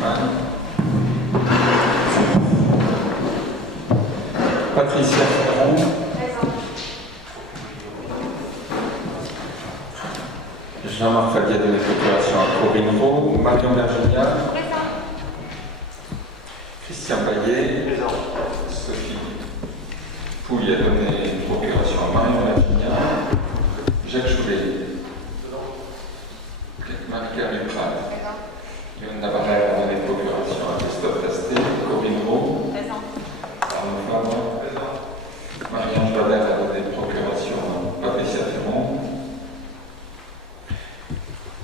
Guzman. Patricia Ferron. Jean-Marc Fabiet de la Coopération à Corinne Vaux. Marion Bergenia. Christian Baillet. Sophie Pouille a donné une procuration à Marion Bergenia. Jacques Choulet. Marie-Caroline Prat. Yoann Navarrete a donné une procuration à Christophe Tasté. Corinne Vaux. Arnaud Fabre. Marianne Joader a donné une procuration à Patricia Ferron.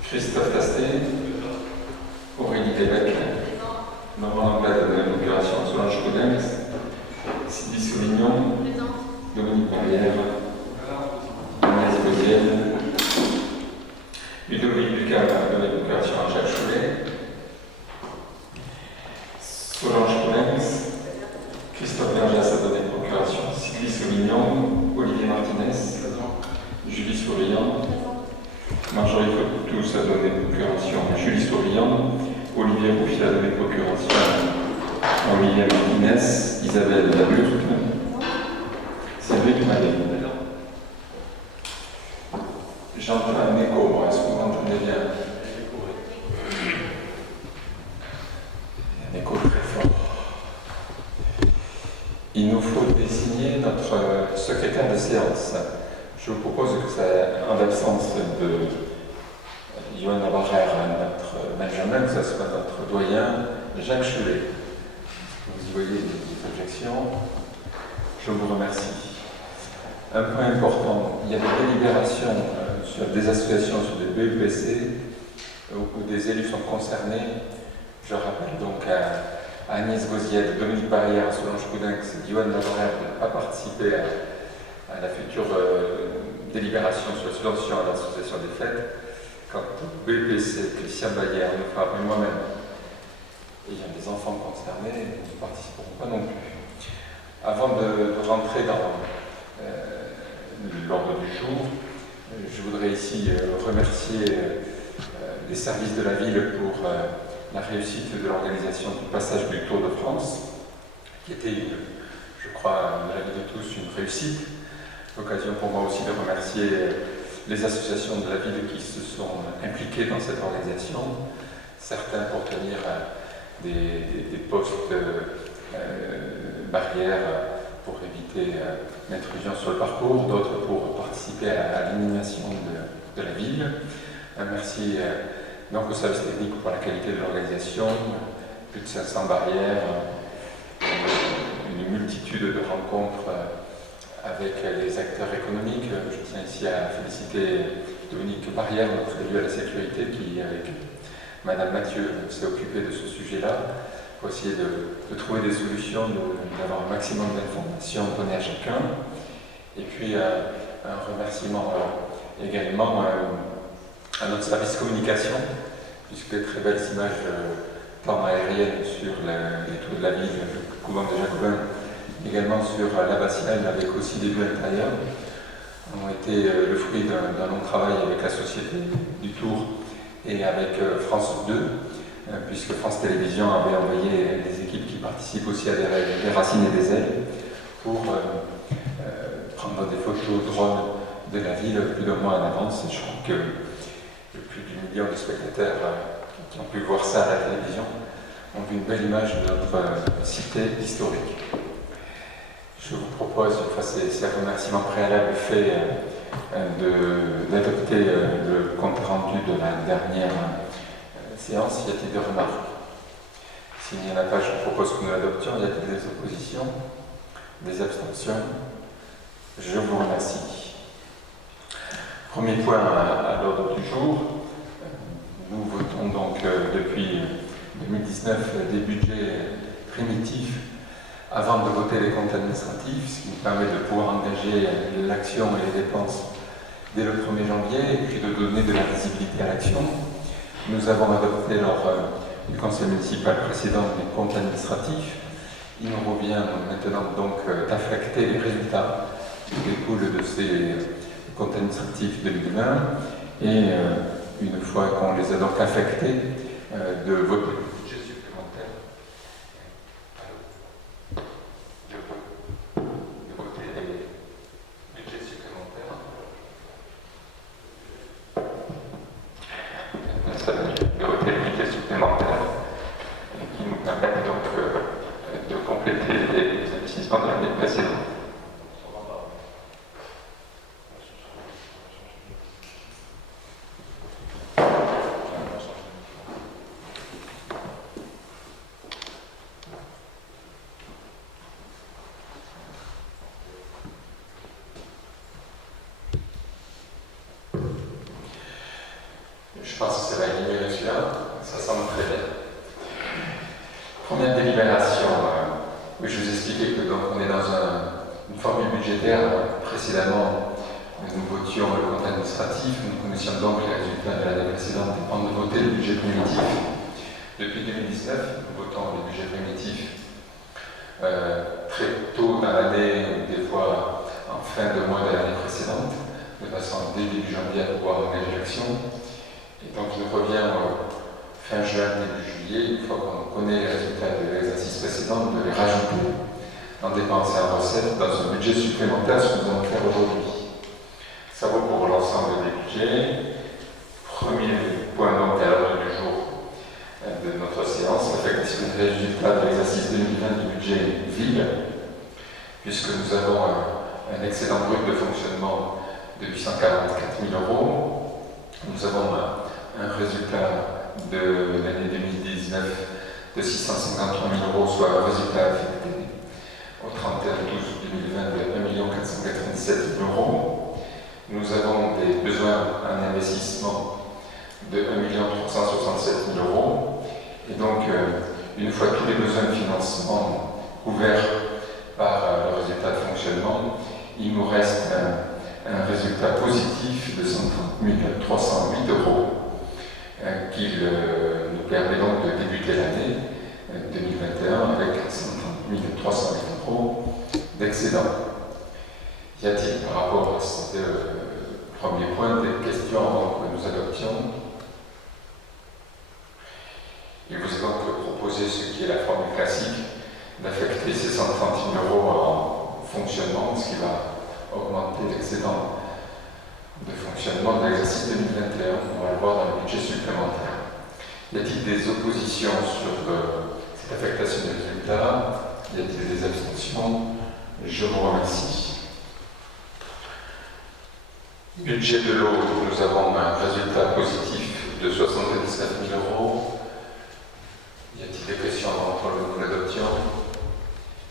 Christophe Tasté. Aurélie Lévesque. Normand Anglade a donné une procuration à Solange Coudens. Sylvie Soumignon. Dominique Barrière. Agnès Gaudienne. Ludovic Lucas a donné une procuration à Jacques Choulet. Solange Coudens. Christophe Vergès a donné une procuration. Sylvie Soumignon. Olivier Martinez. Julie Souriant. Marjorie Fotous a donné une procuration à Julie Souriant. Olivier Bouffier a donné une procuration à Olivier Martinez. Isabelle Laburque. Cédric Mallet. Jean-Pierre Néco, est-ce que vous m'entendez bien? Un écho très fort. Il nous faut désigner notre secrétaire de séance. Je vous propose que, en l'absence de Yoann Navarrete, notre Benjamin, que ce soit notre doyen Jacques Choulet. Vous y voyez des objections. Je vous remercie. Un point important, il y a des délibérations sur des associations, sur des BUPC, où des élus sont concernés. Je rappelle donc à Agnès Gaudienne, Dominique Barrière, Solange Coudens, Yoann Navarrete n'a pas participé à la future délibération sur la subvention à l'association des fêtes. Quant au BPC, Christian Baillet, Arnaud Fabre et moi-même, il y a des enfants concernés, nous ne participerons pas non plus. Avant de rentrer dans l'ordre du jour, je voudrais ici remercier les services de la ville pour la réussite de l'organisation du passage du Tour de France, qui était, je crois, à l'avis de tous, une réussite. L'occasion pour moi aussi de remercier les associations de la ville qui se sont impliquées dans cette organisation, certains pour tenir des postes barrières pour éviter l'intrusion sur le parcours, d'autres pour participer à l'animation de la ville. Merci donc au service technique pour la qualité de l'organisation, plus de 500 barrières, une multitude de rencontres avec les acteurs économiques. Je tiens ici à féliciter Dominique Barrière, notre élu à la sécurité, qui, avec Madame Mathieu, s'est occupée de ce sujet-là, pour essayer de trouver des solutions, d'avoir un maximum d'informations données à chacun. Et puis un remerciement également à notre service communication, puisque les très belles images plan aériennes sur les tours de la ville, le couvent de Jacobin, également sur l'abbatiale avec aussi des vues intérieures, ont été le fruit d'un long travail avec la Société du Tour et avec France 2, puisque France Télévisions avait envoyé des équipes qui participent aussi à des racines et des ailes pour prendre des photos drone de la ville plus d'un mois en avance. Et je crois que plus d'1 million de spectateurs qui ont pu voir ça à la télévision ont vu une belle image de notre cité historique. Je vous propose, une fois ces remerciements préalables faits, d'adopter le compte rendu de la dernière séance. Y a-t-il des remarques? S'il n'y en a pas, je vous propose que nous l'adoptions. Y a-t-il des oppositions? Des abstentions? Je vous remercie. Premier point à l'ordre du jour. Nous votons donc depuis 2019 des budgets primitifs avant de voter les comptes administratifs, ce qui nous permet de pouvoir engager l'action et les dépenses dès le 1er janvier et puis de donner de la visibilité à l'action. Nous avons adopté lors du conseil municipal précédent des comptes administratifs. Il nous revient maintenant donc d'affecter les résultats qui découlent de ces comptes administratifs 2020 et une fois qu'on les a donc affectés, de voter le budget supplémentaire compléter les investissements de l'année précédente. Je pense que ça va éliminer celui-là, ça semble très bien. Première délibération, oui, je vous expliquais que donc, on est dans une formule budgétaire. Précédemment, nous votions le compte administratif, nous connaissions donc les résultats de l'année précédente avant de voter le budget primitif. Depuis 2019, nous votons les budgets primitifs très tôt dans l'année, des fois en fin de mois de l'année précédente, de façon dès début janvier à pouvoir engager l'action. Et donc il revient fin juin, début juillet, une fois qu'on connaît les résultats de l'exercice précédent, de les rajouter en dépenses et en recettes dans un budget supplémentaire, ce que nous allons faire aujourd'hui. Ça vaut pour l'ensemble des budgets. Premier point donc à l'ordre du jour de notre séance, l'affectation des résultats de l'exercice 2020 du budget ville, puisque nous avons un excédent brut de fonctionnement de 844 000 €. Nous avons un résultat de l'année 2019 de 653 000 €, soit un résultat affecté au 31/12/2020 de 1 497 000 €. Nous avons des besoins en investissement de 1 367 000 €. Et donc, une fois tous les besoins de financement couverts par le résultat de fonctionnement, il nous reste un résultat positif de 130 308 € qui nous permet donc de débuter l'année 2021 avec 130 308 € d'excédent. Y a-t-il par rapport à ce premier point des questions avant que nous adoptions? Il vous est donc proposé ce qui est la formule classique d'affecter ces 130 000 € en fonctionnement, ce qui va augmenter l'excédent de fonctionnement de l'exercice 2021. On va le voir dans le budget supplémentaire. Y a-t-il des oppositions sur cette affectation des résultats? Y a-t-il des abstentions? Je vous remercie. Budget de l'eau, nous avons un résultat positif de 79 000 €. Y a-t-il des questions avant que nous l'adoptions?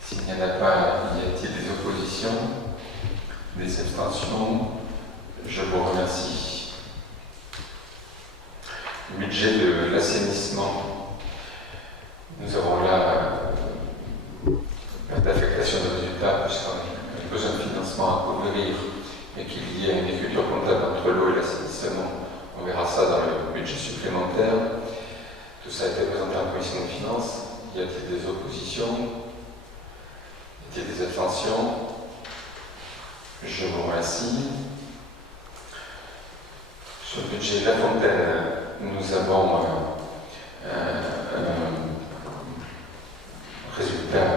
S'il n'y en a pas, y a-t-il des oppositions? Des abstentions? Je vous remercie. Budget de l'assainissement. Nous avons là d'affectation de résultats, puisqu'on a besoin de financement à couvrir et qu'il y ait une écriture comptable entre l'eau et l'assainissement. On verra ça dans le budget supplémentaire. Tout ça a été présenté en commission de finances. Y a-t-il des oppositions? Y a-t-il des abstentions? Je vous remercie. Sur le budget de La Fontaine, nous avons un résultat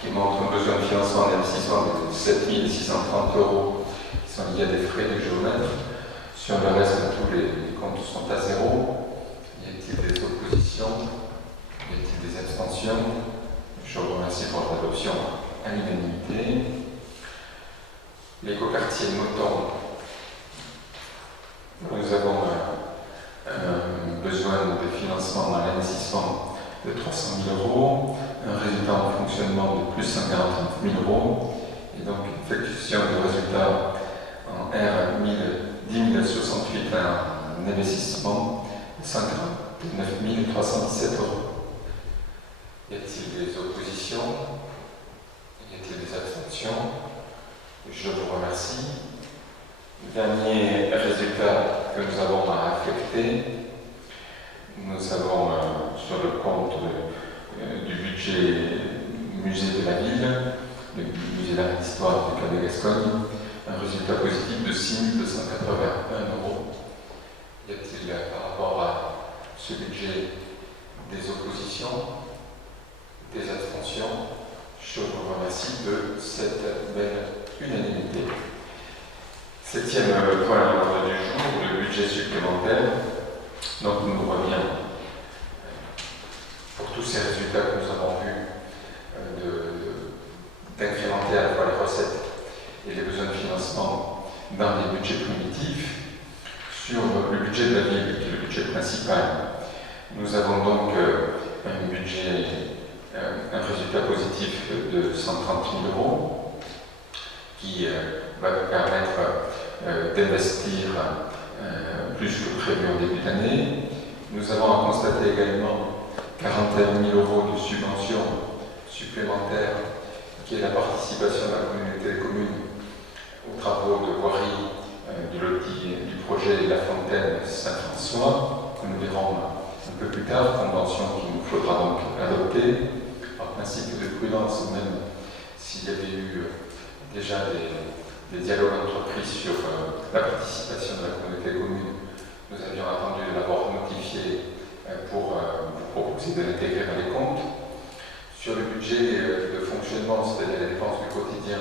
qui montre un besoin de financement d'investissement de 7 630 € qui sont liés à des frais de géomètre. Sur le reste, tous les comptes sont à zéro. Y a-t-il des oppositions? Y a-t-il des abstentions? Je vous remercie pour l'adoption à l'unanimité. L'écoquartier Moton, nous avons un besoin de financement dans l'investissement de 300 000 €, un résultat en fonctionnement de plus 149 000 €, et donc une effectuation de résultat en R 10 068, un investissement de 149 317 €. Y a-t-il des oppositions? Y a-t-il des abstentions? Je vous remercie. Dernier résultat que nous avons à affecter, nous avons sur le compte du budget musée de la ville, le musée d'art et d'histoire du Cap de Gascogne, un résultat positif de 6 281 €. Y a-t-il par rapport à ce budget des oppositions, des abstentions? Je vous remercie de cette belle unanimité. Septième point à l'ordre du jour, le budget supplémentaire. Donc nous revient pour tous ces résultats que nous avons vus financement dans les budgets primitifs. Sur le budget de la ville, qui est le budget principal, nous avons donc un résultat positif de 130 000 euros qui va nous permettre d'investir plus que prévu en début d'année. Nous avons constaté également 41 000 euros de subventions supplémentaires qui est la participation de la communauté des communes aux travaux de voirie du projet La Fontaine Saint-François, que nous verrons un peu plus tard, convention qu'il nous faudra donc adopter par principe de prudence, même s'il y avait eu déjà des dialogues entrepris sur la participation de la communauté des communes. Nous avions attendu de l'avoir notifié pour vous proposer de l'intégrer dans les comptes. Sur le budget de fonctionnement, c'est-à-dire les dépenses du quotidien,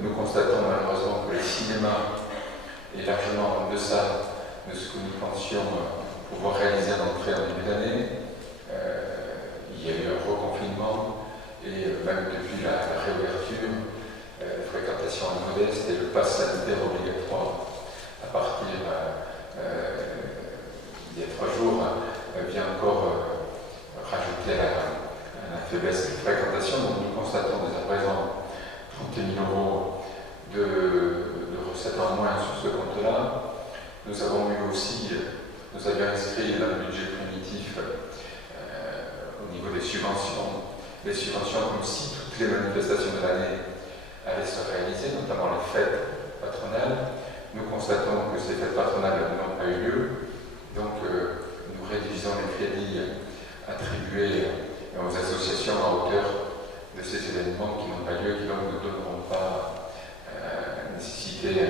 nous constatons malheureusement que le cinéma est largement en deçà de ce que nous pensions pouvoir réaliser en entrée en début d'année. Il y a eu un reconfinement et même depuis la réouverture, la fréquentation est modeste et le pass sanitaire obligatoire à partir il y a 3 jours vient encore rajouter à la faiblesse de fréquentation. Donc nous constatons dès à présent 30 000 euros de recettes en moins sur ce compte-là. Nous avons eu aussi, nous avions inscrit dans le budget primitif au niveau des subventions comme si toutes les manifestations de l'année allaient se réaliser, notamment les fêtes patronales. Nous constatons que ces fêtes patronales n'ont pas eu lieu, donc nous réduisons les crédits attribués aux associations à hauteur de ces événements qui n'ont pas lieu, qui donc ne donneront pas nécessité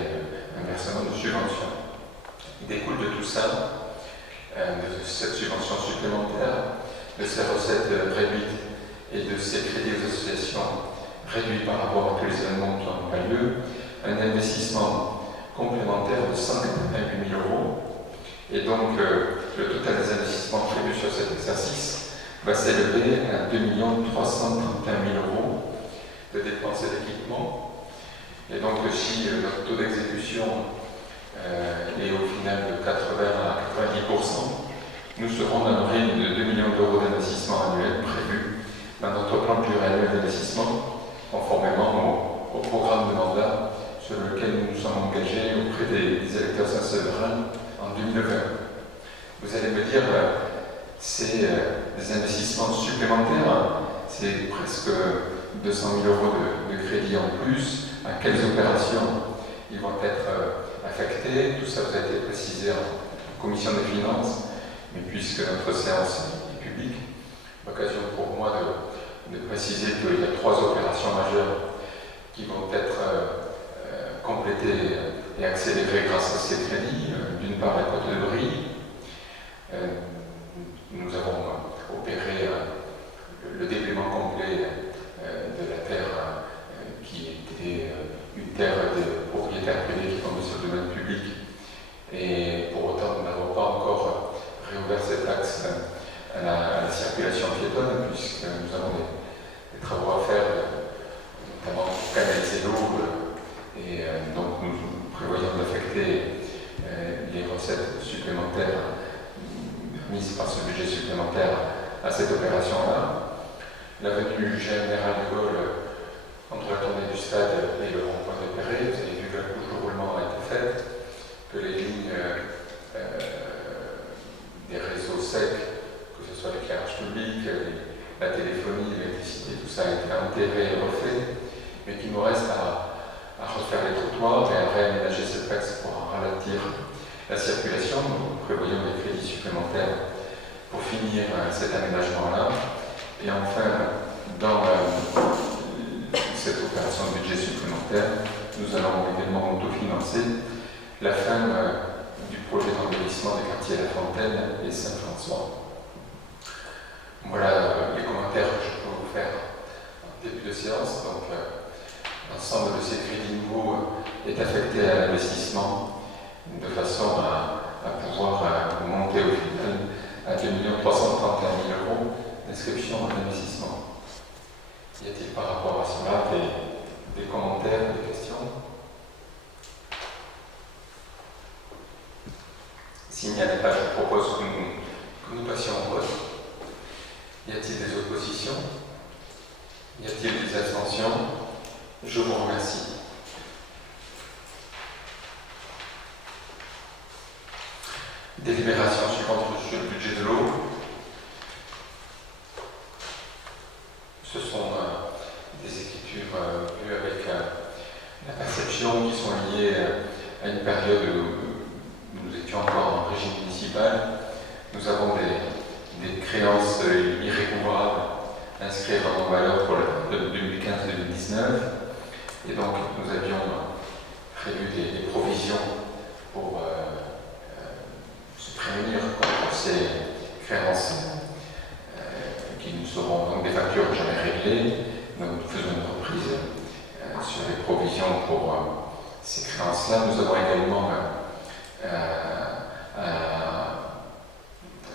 un versement de subvention. Il découle de tout ça, de cette subvention supplémentaire, de ces recettes réduites et de ces crédits aux associations réduits par rapport à tous les événements qui n'ont pas lieu, un investissement complémentaire de 188 000 euros. Et donc le total des investissements prévus sur cet exercice va s'élever à 2 331 000 euros de dépenses et d'équipement. Et donc si notre taux d'exécution est au final de 80 à 90%, nous serons dans le rythme de 2 millions d'euros d'investissement annuel prévu dans notre plan pluriannuel d'investissement, conformément au programme de mandat sur lequel nous nous sommes engagés auprès des électeurs saint-séverins en 2020. Vous allez me dire, c'est des investissements supplémentaires, c'est presque 200 000 euros de crédit en plus. À quelles opérations ils vont être affectés? Tout ça vous a été précisé en commission des finances, mais puisque notre séance est publique, l'occasion pour moi de préciser qu'il y a 3 opérations majeures qui vont être complétées et accélérées grâce à ces crédits. D'une part, la côte de Brie. Nous avons opéré le déploiement complet de la terre qui était une terre de propriétaires privés qui tombait sur le domaine public. Et pour autant, nous n'avons pas encore réouvert cet axe à la circulation piétonne, puisque nous avons des travaux à faire, notamment pour canaliser l'eau. Et donc nous prévoyons d'affecter les recettes supplémentaires mises par ce budget supplémentaire à cette opération-là. L'avenue Général de Gaulle, entre la tournée du stade et le rond-point de Perret, vous avez vu que la couche de roulement a été faite, que les lignes des réseaux secs, que ce soit l'éclairage public, la téléphonie, l'électricité, tout ça a été enterré et refait, mais qu'il nous reste à refaire les trottoirs et à réaménager cet axe pour ralentir la circulation. Nous prévoyons des crédits supplémentaires pour finir cet aménagement-là. Et enfin, dans cette opération de budget supplémentaire, nous allons également autofinancer la fin du projet d'embellissement des quartiers La Fontaine et Saint-François. Voilà les commentaires que je peux vous faire en début de séance. Donc, l'ensemble de ces crédits nouveaux est affecté à l'investissement de façon à pouvoir monter au final à 2 331 000 euros d'inscription en investissement. Y a-t-il par rapport à cela des commentaires, des questions? a-t-il des abstentions? Je vous remercie. Délibération suivante sur le budget de l'eau. Ce sont des écritures vues avec la perception qui sont liées à une période où nous étions encore en régime municipal. Nous avons des créances irrécouvrables inscrites en valeur pour la période 2015-2019. Et donc nous avions prévu des provisions pour se prémunir contre ces créances qui nous seront donc des factures jamais réglées. Donc nous faisons une reprise sur les provisions pour ces créances-là. Nous avons également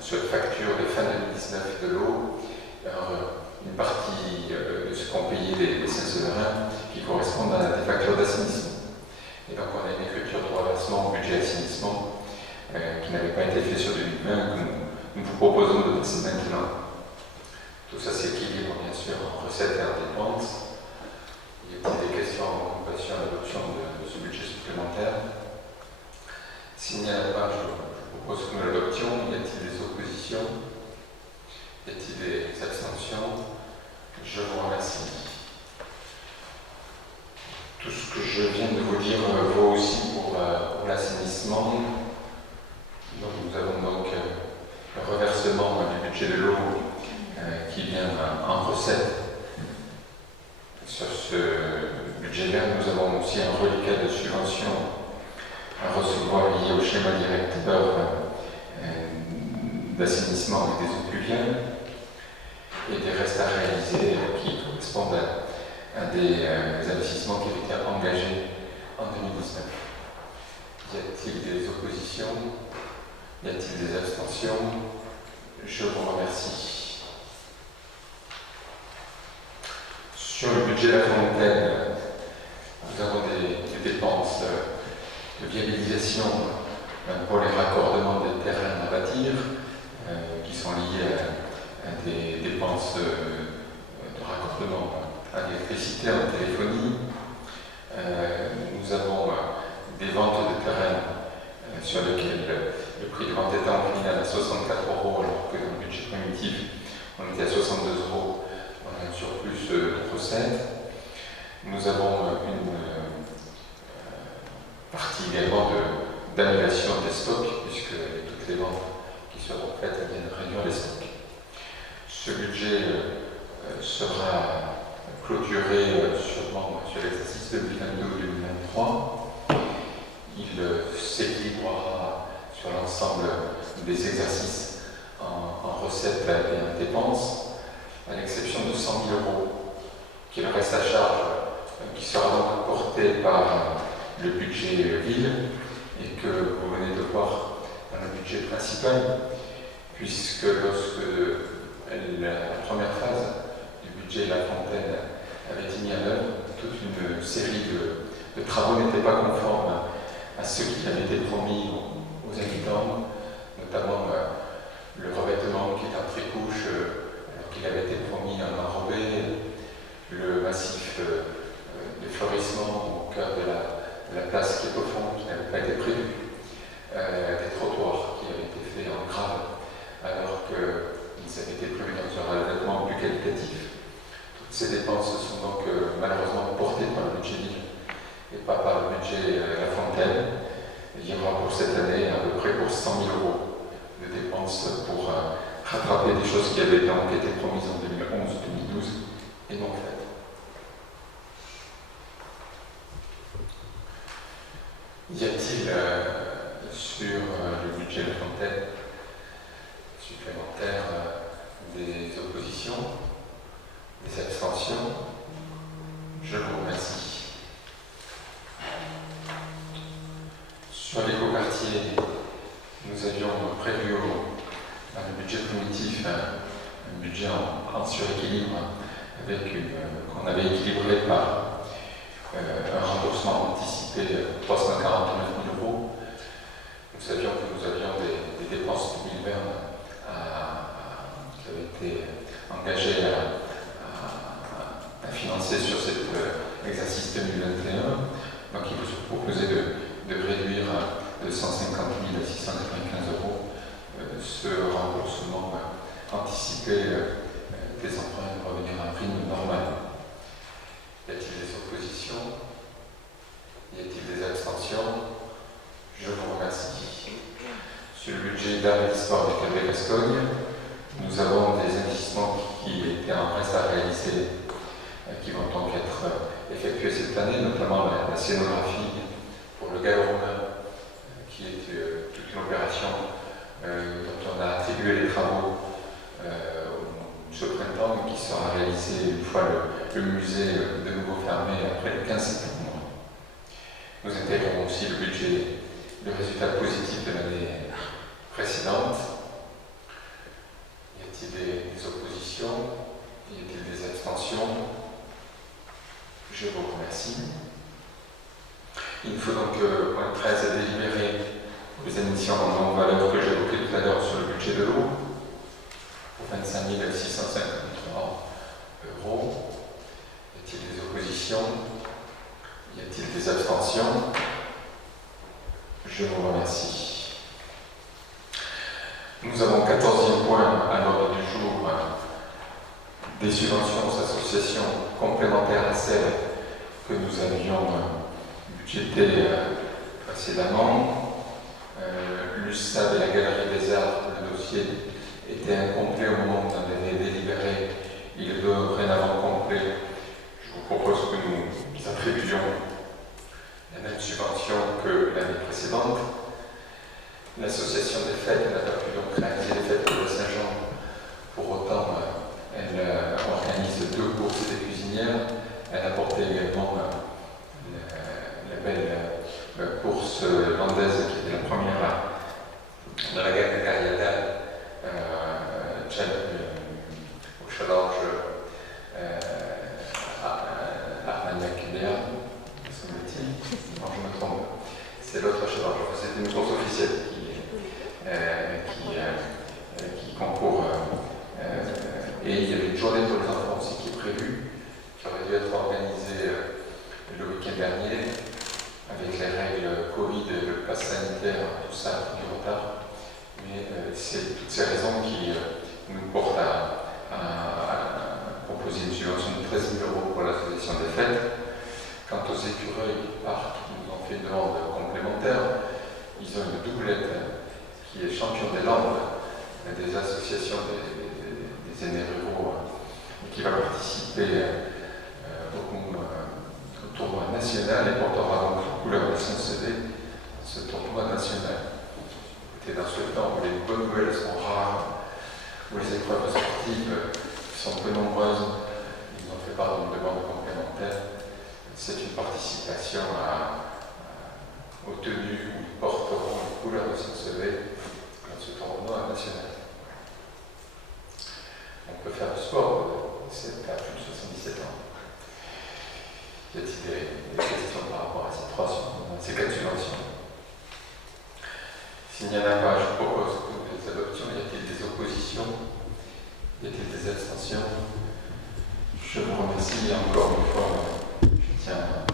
sur la facture de fin 2019 de l'eau une partie de ce qu'ont payé les Saint-Séverins qui correspondent à des factures d'assainissement. Et donc on a une écriture de reversement au budget assainissement qui n'avait pas été fait sur 2020, que nous vous proposons de passer maintenant. Tout ça s'équilibre bien sûr en recettes et en dépenses. Y a-t-il des questions en compassion à l'adoption de ce budget supplémentaire? S'il n'y en a pas, je propose que nous l'adoptions. Y a-t-il des oppositions? Y a-t-il des abstentions? Je vous remercie. Tout ce que je viens de vous dire vaut aussi pour l'assainissement. Donc nous avons donc le reversement du budget de l'eau qui vient en recette. Sur ce budget-là, nous avons aussi un reliquat de subvention à recevoir lié au schéma directeur d'assainissement des eaux pluviales et des restes à réaliser qui correspondent à des investissements qui avaient été engagés en 2019. Y a-t-il des oppositions? Y a-t-il des abstentions? Je vous remercie. Sur le budget de la fontaine, nous avons des dépenses de viabilisation pour les raccordements des terrains à bâtir qui sont liés à des dépenses de raccordement à l'électricité, en téléphonie. Nous avons des ventes de terrain sur lesquelles le prix de vente est incliné à 64 €, alors que dans le budget primitif, on était à 62 €. On a un surplus de recettes. Nous avons une partie également d'annulation des stocks, puisque toutes les ventes qui seront faites viennent réduire les stocks. Ce budget sera clôturé sûrement sur l'exercice 2022-2023. Il s'équilibrera sur l'ensemble des exercices en recettes et en dépenses, à l'exception de 100 000 €, qui est le reste à charge, qui sera donc porté par le budget ville, et que vous venez de voir dans le budget principal, puisque lorsque la première phase du budget La Fontaine avait été mise en œuvre, toute une série de travaux n'étaient pas conformes à ce qui avait été promis aux habitants, notamment le revêtement qui est en tricouche, alors qu'il avait été promis en enrobé, le massif de fleurissement au cœur de la place qui est au fond, qui n'avait pas été prévu, des trottoirs qui avaient été faits en grave, alors qu'ils avaient été prévus dans un revêtement plus qualitatif. Toutes ces dépenses sont donc malheureusement portées par le budget ville et pas par le budget La Fontaine. Il y aura pour cette année à peu près pour 100 000 € de dépenses pour rattraper des choses qui avaient donc été promises en 2011-2012 et non faites. Y a-t-il sur le budget La Fontaine supplémentaire des oppositions, des abstentions? Je vous remercie. Sur l'écoquartier, nous avions prévu dans le budget primitif un budget en suréquilibre qu'on avait équilibré par un remboursement anticipé de 349 000 €. Nous savions que nous avions des dépenses de 1000 vernes qui avaient été engagées à lycée sur cet exercice 2021. Donc il vous est proposé de réduire de 150 000 à 695 euros ce remboursement anticipé des emprunts pour revenir à un rythme normal. Y a-t-il des oppositions? Y a-t-il des abstentions? Je vous remercie. Sur le budget d'art et d'histoire du Cabinet Gascogne, nous avons des investissements qui étaient en reste à réaliser, qui vont donc être effectués cette année, notamment la scénographie pour le gallo romain, qui est toute une opération dont on a attribué les travaux ce printemps, qui sera réalisée une fois le musée de nouveau fermé après le 15 septembre. Nous intégrons aussi le résultat positif de l'année précédente. Y a-t-il des oppositions? Y a-t-il des abstentions? Je vous remercie. Il nous faut donc, point 13, délibérer les admissions en valeur que j'évoquais tout à l'heure sur le budget de l'eau, pour 25 653 euros. Y a-t-il des oppositions? Y a-t-il des abstentions? Je vous remercie. Nous avons 14e point à l'ordre du jour, des subventions aux associations complémentaires à celles que nous avions budgétées précédemment. L'USAD et la Galerie des Arts, le dossier était incomplet au moment où on avait délibéré. Il est dorénavant complet. Je vous propose que nous attribuions la même subvention que l'année précédente. L'association des fêtes n'a pas pu donc réaliser les fêtes de Saint-Jean. Pour autant, elle organise 2 courses des cuisinières. Elle a porté également la belle course landaise qui était la première dans la gamme Gariadal au Challenge Armagnac-Béa, me semble-t-il. Non, je me trompe. C'est l'autre Challenge. C'est une course officielle qui concourt. Et il y avait une journée pour les enfants aussi qui est prévue, qui aurait dû être organisée le week-end dernier, avec les règles Covid, le pass sanitaire, tout ça a pris du retard. Mais c'est toutes ces raisons qui nous portent à proposer une subvention de 13 000 euros pour l'association des fêtes. Quant aux écureuils parcs qui nous ont fait une demande complémentaire, ils ont une doublette qui est champion des Landes, des associations des aînés ruraux, qui va participer au tournoi national et portera donc la couleur de son CV, ce tournoi national. Et dans ce temps où les bonnes nouvelles sont rares, où les épreuves sportives sont peu nombreuses, ils ont fait part d'une demande complémentaire. C'est une participation aux tenues où ils porteront les couleurs de son CV dans ce tournoi national. On peut faire du sport, c'est à plus de 77 ans. Y a-t-il des questions par rapport à ces 4 subventions? S'il n'y en a pas, je propose que nous les adoptions. Y a-t-il des oppositions? Y a-t-il des abstentions? Je vous remercie encore une fois. Je tiens à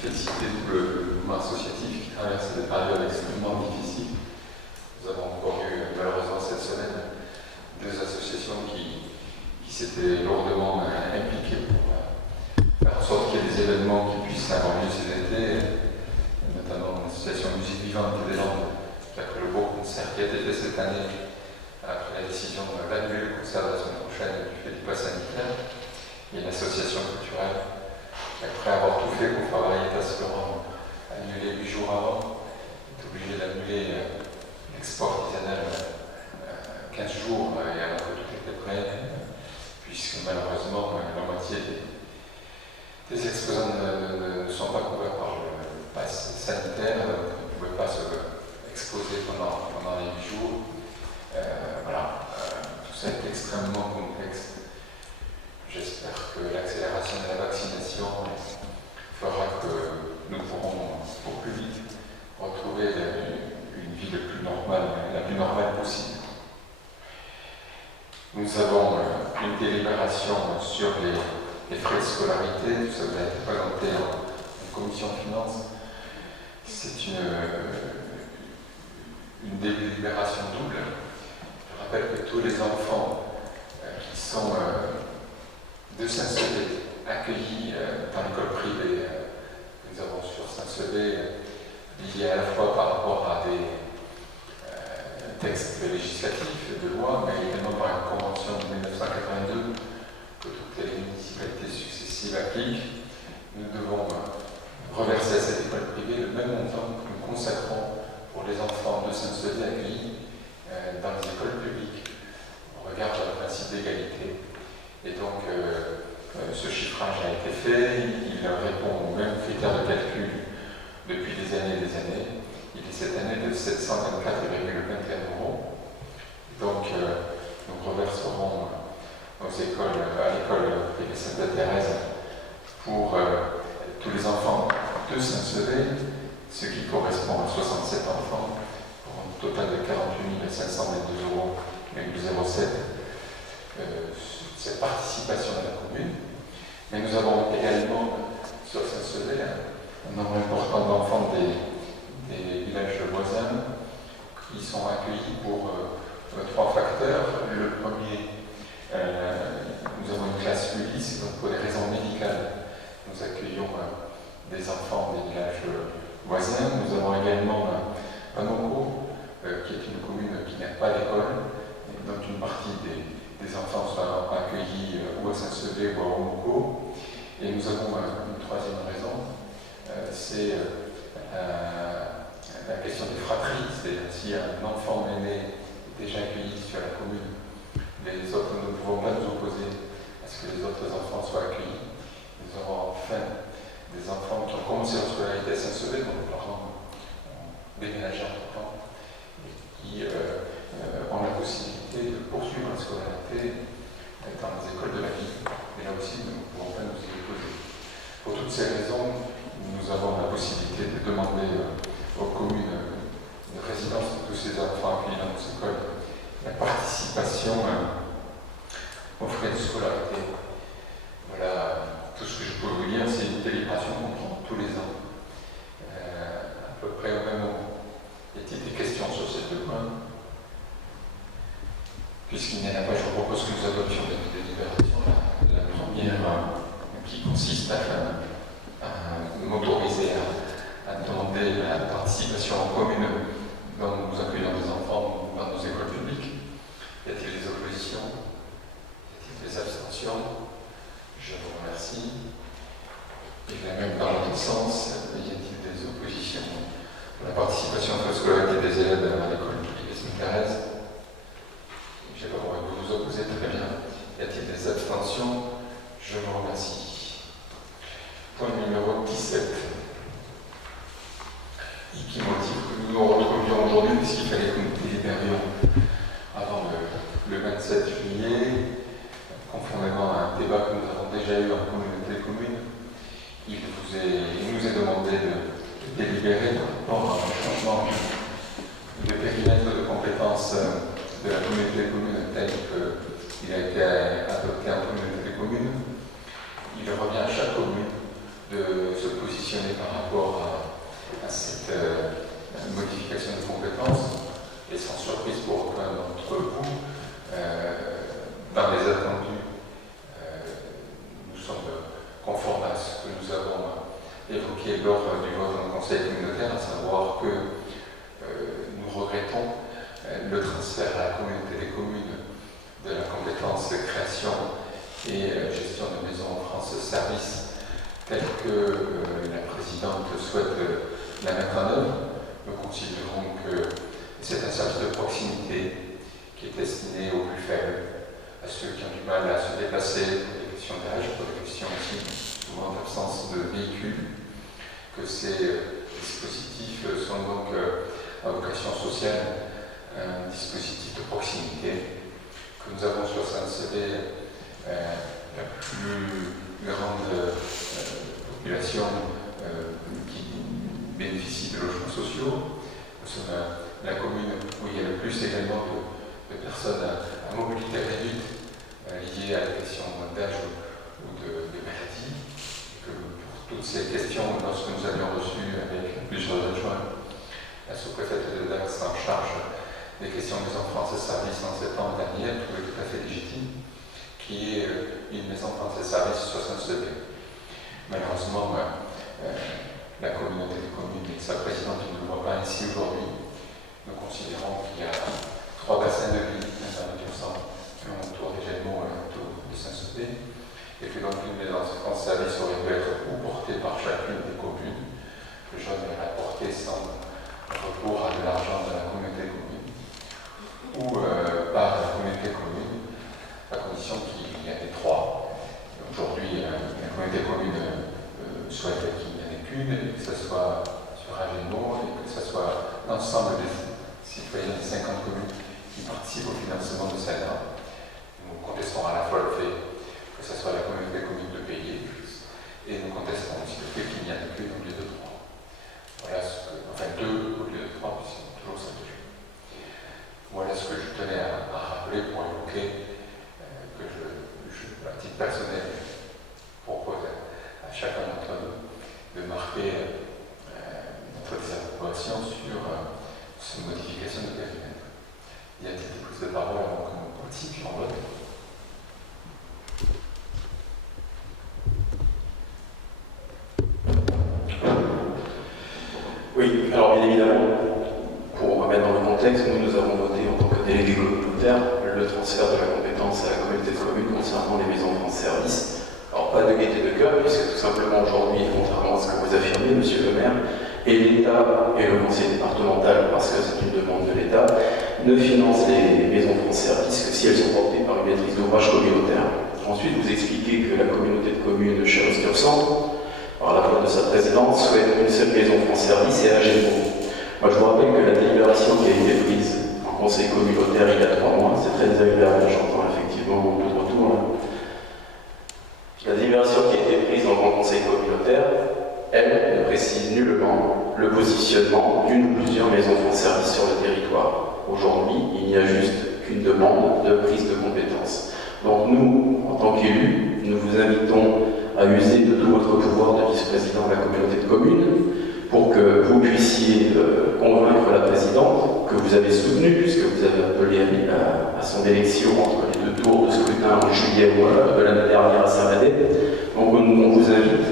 féliciter tout le mouvement associatif qui traverse des périodes extrêmement difficiles. Nous avons encore eu malheureusement cette semaine 2 associations qui s'étaient lourdement impliquées pour faire en sorte qu'il y ait des événements qui puissent avoir lieu cet été, notamment l'association Musique Vivante des Landes, qui a fait le beau concert qui a été fait cette année après la décision d'annuler le concert de la semaine prochaine du fait du pass sanitaire. Il y a une association culturelle qui, après avoir tout fait pour faire Varietas Florent, a annulé 8 jours avant, est obligée d'annuler l'export artisanal 15 jours et alors que tout était prêt, puisque malheureusement la moitié des exposants ne sont pas couverts par le pass sanitaire, donc ne pouvaient pas se exposer pendant les 8 jours. Tout ça est extrêmement complexe. J'espère que l'accélération de la vaccination fera que nous pourrons au plus vite retrouver une vie la plus normale possible. Nous avons une délibération sur les frais de scolarité scolarité, tout ça vous a été présenté en commission de finances. C'est une délibération double. Je rappelle que tous les enfants qui sont de Saint-Sevé accueillis dans l'école privée que nous avons sur Saint-Sevé, liés à la fois par rapport à des textes législatifs de loi, mais également par une convention de 1982 que toutes les municipalités successives appliquent, nous devons reverser à cette école privée le même montant que nous consacrons pour les enfants de Saint-Sevé accueillis dans les écoles publiques, au regard du principe d'égalité. Et donc, ce chiffrage a été fait, il répond aux mêmes critères de calcul depuis des années et des années. Il est cette année de 724,21 €. Donc, nous reverserons à l'école privée Sainte-Thérèse pour tous les enfants de Saint-Sevé, ce qui correspond à 67 enfants, pour un total de 48 522,07 €. Cette participation de la commune. Mais nous avons également sur Saint-Sevé un nombre important d'enfants des villages voisins qui sont accueillis pour 3 facteurs. Le premier, nous avons une classe Ulysse, donc pour des raisons médicales, nous accueillons des enfants des villages voisins. Nous avons également Panoko, qui est une commune qui n'a pas d'école, donc une partie des enfants sont accueillis ou à Saint-Sevé ou à Omoko. Et nous avons une troisième raison, c'est la question des fratries, c'est-à-dire si un enfant aîné est déjà accueilli sur la commune, les autres, nous ne pouvons pas nous opposer à ce que les autres enfants soient accueillis. Nous aurons enfin des enfants qui ont commencé leur scolarité à Saint-Sevé, dont les parents ont déménagé entre-temps, et qui ont la possibilité de poursuivre la scolarité dans les écoles de la ville. Et là aussi, nous ne pouvons pas nous y opposer. Pour toutes ces raisons, nous avons la possibilité de demander aux communes de résidence de tous ces enfants accueillis dans nos écoles la participation aux frais de scolarité. Voilà tout ce que je peux vous dire. C'est une délibération qu'on prend tous les ans, à peu près au même moment. Y a-t-il des questions sur ces deux points? Puisqu'il n'y en a pas, je vous propose que nous adoptions des délibérations. La première qui consiste à m'autoriser à demander la participation en commune dont nous accueillons des enfants dans nos écoles publiques. Y a-t-il des oppositions? Y a-t-il des abstentions? Je vous remercie. Et là même dans l'autre sens, y a-t-il des oppositions pour la participation à la scolarité des élèves à l'école privée Sainte-Thérèse? Je n'ai pas compris, vous vous opposez, très bien. Y a-t-il des abstentions? Je vous remercie. Point numéro 17. Et qui motive que nous nous retrouvions aujourd'hui, puisqu'il fallait que nous délibérions avant le 27 juillet, conformément à un débat que nous avons déjà eu en communauté commune. Il nous est demandé de délibérer par rapport à un changement de périmètre de compétences de la communauté commune tel qu'il a été adopté en communauté commune. Il revient à chaque commune de se positionner par rapport à cette modification de compétences, et sans surprise pour aucun d'entre vous, dans les attendus, nous sommes conformes à ce que nous avons évoqué lors du vote en conseil communautaire, à savoir que nous regrettons le transfert à la communauté des communes de la compétence de création et gestion de maisons en France Service, telle que la présidente souhaite la mettre en œuvre. Nous considérons que c'est un service de proximité qui est destiné aux plus faibles, à ceux qui ont du mal à se déplacer pour des questions d'âge, pour des questions aussi souvent d'absence de véhicules, que ces dispositifs sont donc à vocation sociale un dispositif de proximité que nous avons sur Saint-Sevé, la plus grande population qui bénéficie de logements sociaux. Nous sommes la commune où il y a le plus également de personnes à mobilité réduite liées à la question d'âge ou de maladie. toutes ces questions lorsque nous avions reçu avec plusieurs adjoints la sous-préfète de Dax en charge des questions des enfants et services en septembre dernier, elle trouvait tout à fait légitime, qui est une maison France et services 62B. Malheureusement, la communauté de communes et sa présidente ne le voit pas ainsi aujourd'hui. Nous considérons qu'il y a 3 bassins de vie d'intervention autour des Gémeaux et autour de Saint-Sopé, et que donc une maison France service aurait pu être ou portée par chacune des communes. Le jeune est rapporté sans recours à de l'argent de la communauté commune, ou par la communauté commune, à condition qu'il y en ait 3. Aujourd'hui, la communauté commune souhaite qu'il n'y en ait qu'une, et que ce soit sur Agenot, et que ce soit l'ensemble des citoyens des 50 communes qui participent au financement de celle-là. Nous contestons à la fois le fait que ce soit la communauté commune de payer, et nous contestons aussi le fait qu'il n'y en ait qu'une au lieu de 3. Voilà ce que, enfin 2 au lieu de 3, puisque c'est toujours ça que je. Voilà ce que je tenais à rappeler pour évoquer que à titre personnel, propose à chacun d'entre nous de marquer notre désapprobation sur cette modification de périmètre. Y a-t-il des prises de parole avant que nous participions en vote? Oui, alors bien évidemment, pour remettre dans le contexte, nous avons voté en tant que délégué communautaire le transfert de la compétence à la communauté de communes concernant les maisons France Service. Alors pas de gaieté de cœur, puisque tout simplement aujourd'hui, contrairement à ce que vous affirmez, monsieur le maire, et l'État et le conseil départemental, parce que c'est une demande de l'État, ne financent les maisons France Service que si elles sont portées par une maîtrise d'ouvrage communautaire. Ensuite, vous expliquez que la communauté de communes de Chalon-sur-Sambre, par la voix de sa présidente, souhaite une seule maison France Service et à Gémeaux. Moi, je vous rappelle que la délibération qui a été prise en conseil communautaire il y a 3 mois, c'est très désagréable, j'entends effectivement tout de retour. La délibération qui a été prise dans le grand conseil communautaire, elle ne précise nullement le positionnement d'une ou plusieurs maisons France Service sur le territoire. Aujourd'hui, il n'y a juste qu'une demande de prise de compétences. Donc nous, en tant qu'élus, nous vous invitons à user de tout votre pouvoir de vice-président de la communauté de communes pour que vous puissiez convaincre la présidente que vous avez soutenue, puisque vous avez appelé à son élection entre les 2 tours de scrutin en juillet de l'année dernière à Saint-Madé. Donc on vous invite,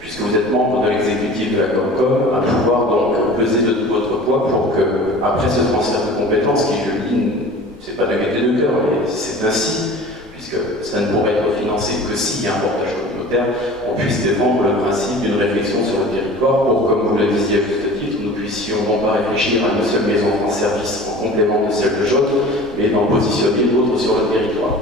puisque vous êtes membre de l'exécutif de la Comcom, à pouvoir donc peser de tout votre poids pour que, après ce transfert de compétences, qui je dis, c'est pas de gaieté de cœur, mais c'est ainsi, puisque ça ne pourrait être financé que s'il y a un portage communautaire, on puisse défendre le principe d'une réflexion sur le territoire pour, comme vous le disiez à juste titre, nous puissions non pas réfléchir à une seule maison France Service en complément de celle de Jône, mais d'en positionner d'autres sur le territoire.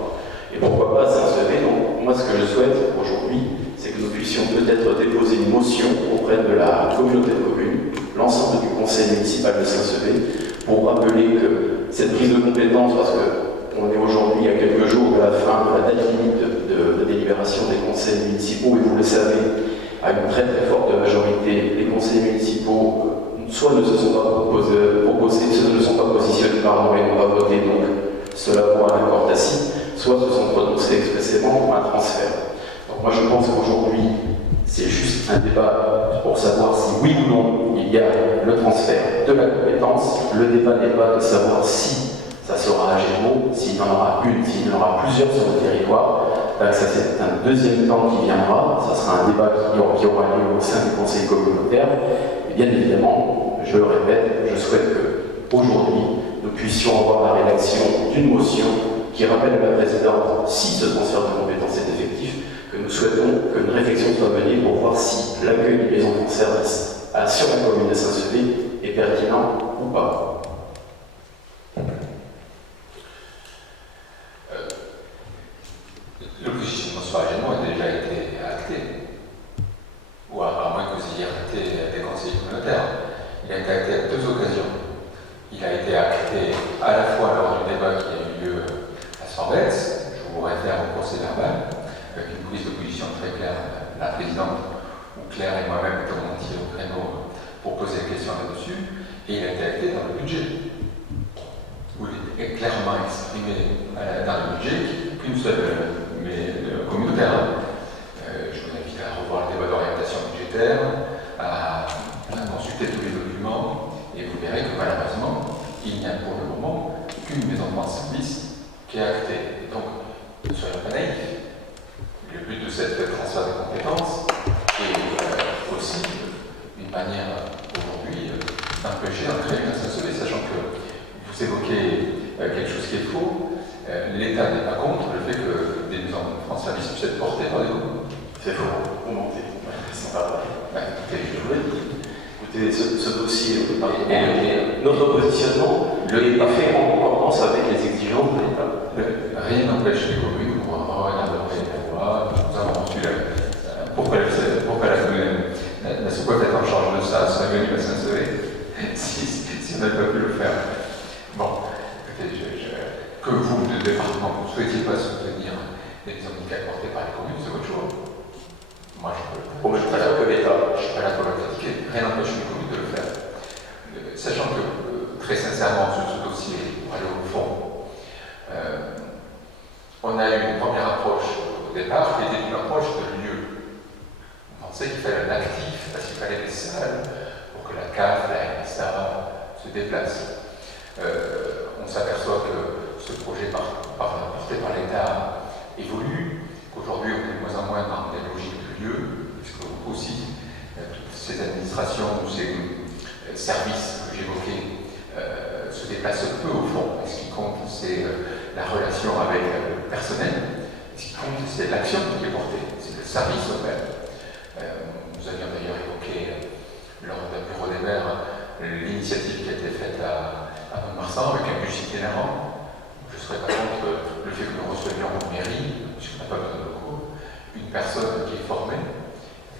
Et pourquoi pas Saint-Sevé? Donc, moi, ce que je souhaite aujourd'hui, c'est que nous puissions peut-être déposer une motion auprès de la communauté de communes, l'ensemble du conseil municipal de Saint-Sevé, pour rappeler que cette prise de compétence, parce qu'on est aujourd'hui à quelques jours de la fin de la date limite de délibération des conseils municipaux, et vous le savez, à une très très forte majorité, les conseils municipaux soit ne se sont pas ne sont pas positionnés et n'ont pas voté, donc cela pour un accord tacite, soit se sont prononcés expressément pour un transfert. Donc moi je pense qu'aujourd'hui, c'est juste un débat pour savoir si oui ou non il y a le transfert de la compétence. Le débat n'est pas de savoir si ça sera à Gémeaux, s'il y en aura une, s'il y en aura plusieurs sur le territoire. Ça c'est un deuxième temps qui viendra, ça sera un débat qui aura lieu au sein du conseil communautaire. Et bien évidemment, je le répète, je souhaite qu'aujourd'hui, nous puissions avoir la rédaction d'une motion qui rappelle à la présidente, si ce transfert de compétences est effectif, que nous souhaitons qu'une réflexion soit menée pour voir si l'accueil des maisons France Service sur la commune de Saint-Sevé est pertinent ou pas. Le positionnement sur la Gémeaux a déjà été acté, ou à moins que vous ayez acté des conseils communautaires. Il a été acté à 2 occasions. Il a été acté à la fois lors du débat qui a eu lieu à Sorbès, je vous réfère au procès verbal, avec une prise de position très claire de la présidente, où Claire et moi-même étions montés au créneau pour poser des questions là-dessus, et il a été acté dans le budget, où il est clairement exprimé dans le budget qu'une seule communautaire. Je vous invite à revoir le débat d'orientation budgétaire propriétaire, à consulter tous les documents, et vous verrez que malheureusement, il n'y a pour le moment qu'une maison de service qui est actée. Et donc, ne soyons pas naïfs. Le but de cette transfert de compétences est aussi une manière aujourd'hui d'empêcher d'en créer un SACE, sachant que vous évoquez quelque chose qui est faux. L'État n'est pas contre le fait que des maisons de France Service puissent être portées par des communes. C'est faux, vous mentez. C'est pas vrai. Écoutez, je vous le dis. Écoutez, ce dossier, notre positionnement est pas fait en concordance avec les exigences de l'État. Rien n'empêche les communes, on regardera la loi, nous avons reçu pourquoi la commune n'a pas été en charge de ça, serait venue à Saint-Sevé, si on n'avait pas pu le faire. Bon, écoutez, que vous, le département, vous ne souhaitiez pas soutenir les handicaps portés par les communes, c'est votre choix. Moi, je ne suis pas là pour l'État, je ne suis pas là pour le critiquer, rien n'empêche les communes de le faire. Sachant que, très sincèrement, sur ce dossier, pour aller au fond, on a eu une première approche au départ qui était une approche de lieu. On pensait qu'il fallait un actif, parce qu'il fallait des salles pour que la CAF, la RSA se déplacent. On s'aperçoit que ce projet porté par l'État évolue, qu'aujourd'hui on est de moins en moins dans des logiques de lieu, puisque aussi toutes ces administrations ou ces services que j'évoquais se déplacent peu au fond. Et ce qui compte, c'est la relation avec le personnel. Et ce qui compte, c'est l'action qui est portée, c'est le service offert. Nous avions d'ailleurs évoqué lors d'un bureau des maires l'initiative qui a été faite à Mont-de-Marsan avec un bus itinérant. Je ne serais pas contre le fait que nous recevions en mairie, puisqu'on n'a pas besoin de locaux, une personne qui est formée,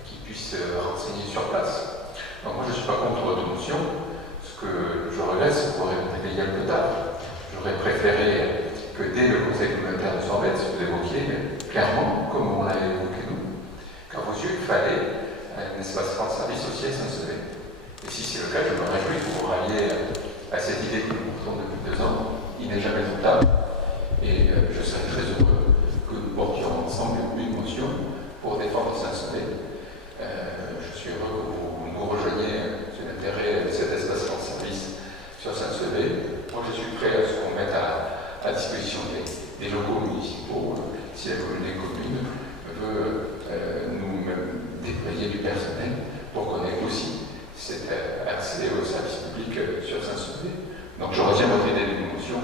qui puisse renseigner sur place. Donc moi je ne suis pas contre votre motion. Ce que je regrette, c'est que vous répondiez un peu tard. J'aurais préféré que dès le conseil communautaire de Sorbette, vous évoquiez clairement, comme on l'a évoqué nous, qu'à vos yeux, il fallait un espace France Service aussi à Saint-Sevé. Et si c'est le cas, je me réjouis que vous ralliez à cette idée que nous portons depuis 2 ans. Il n'est jamais trop tard. Et je serais très heureux que nous portions ensemble une motion pour défendre Saint-Sevé. Je suis heureux que vous nous rejoigniez sur l'intérêt de cet espace France Service sur Saint-Sevé. Moi, je suis prêt à ce qu'on mette à disposition des locaux municipaux, si la communauté commune veut nous déployer du personnel pour qu'on ait aussi cet accès au service public sur Saint-Sevé. Donc je retiens votre idée d'une motion.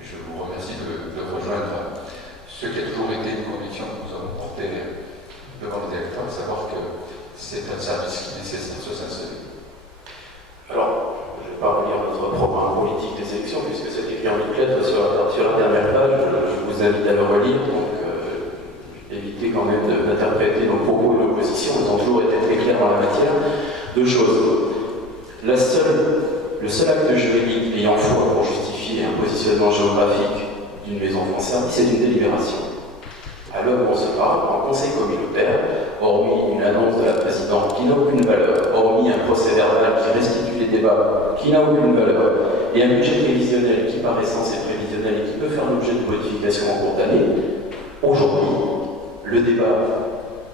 Je vous remercie de rejoindre ce qui a toujours été une conviction que nous avons portée devant les électeurs, de savoir que c'est un service qui est nécessaire sur Saint-Sevé. Alors, je ne vais pas relire notre programme politique des élections, puisque c'est écrit en une lettre sur la dernière page. Je vous invite à le relire, donc évitez quand même d'interpréter nos propos et nos positions. Ils ont toujours été très clairs dans la matière. 2 choses. Le seul acte juridique ayant foi pour justifier un positionnement géographique d'une maison France Service, c'est une délibération. À l'heure où on se parle, en conseil communautaire, hormis une annonce de la présidente qui n'a aucune valeur, hormis un procès verbal qui restitue les débats qui n'a aucune valeur, et un budget prévisionnel qui par essence est prévisionnel et qui peut faire l'objet de modifications en cours d'année, aujourd'hui, le débat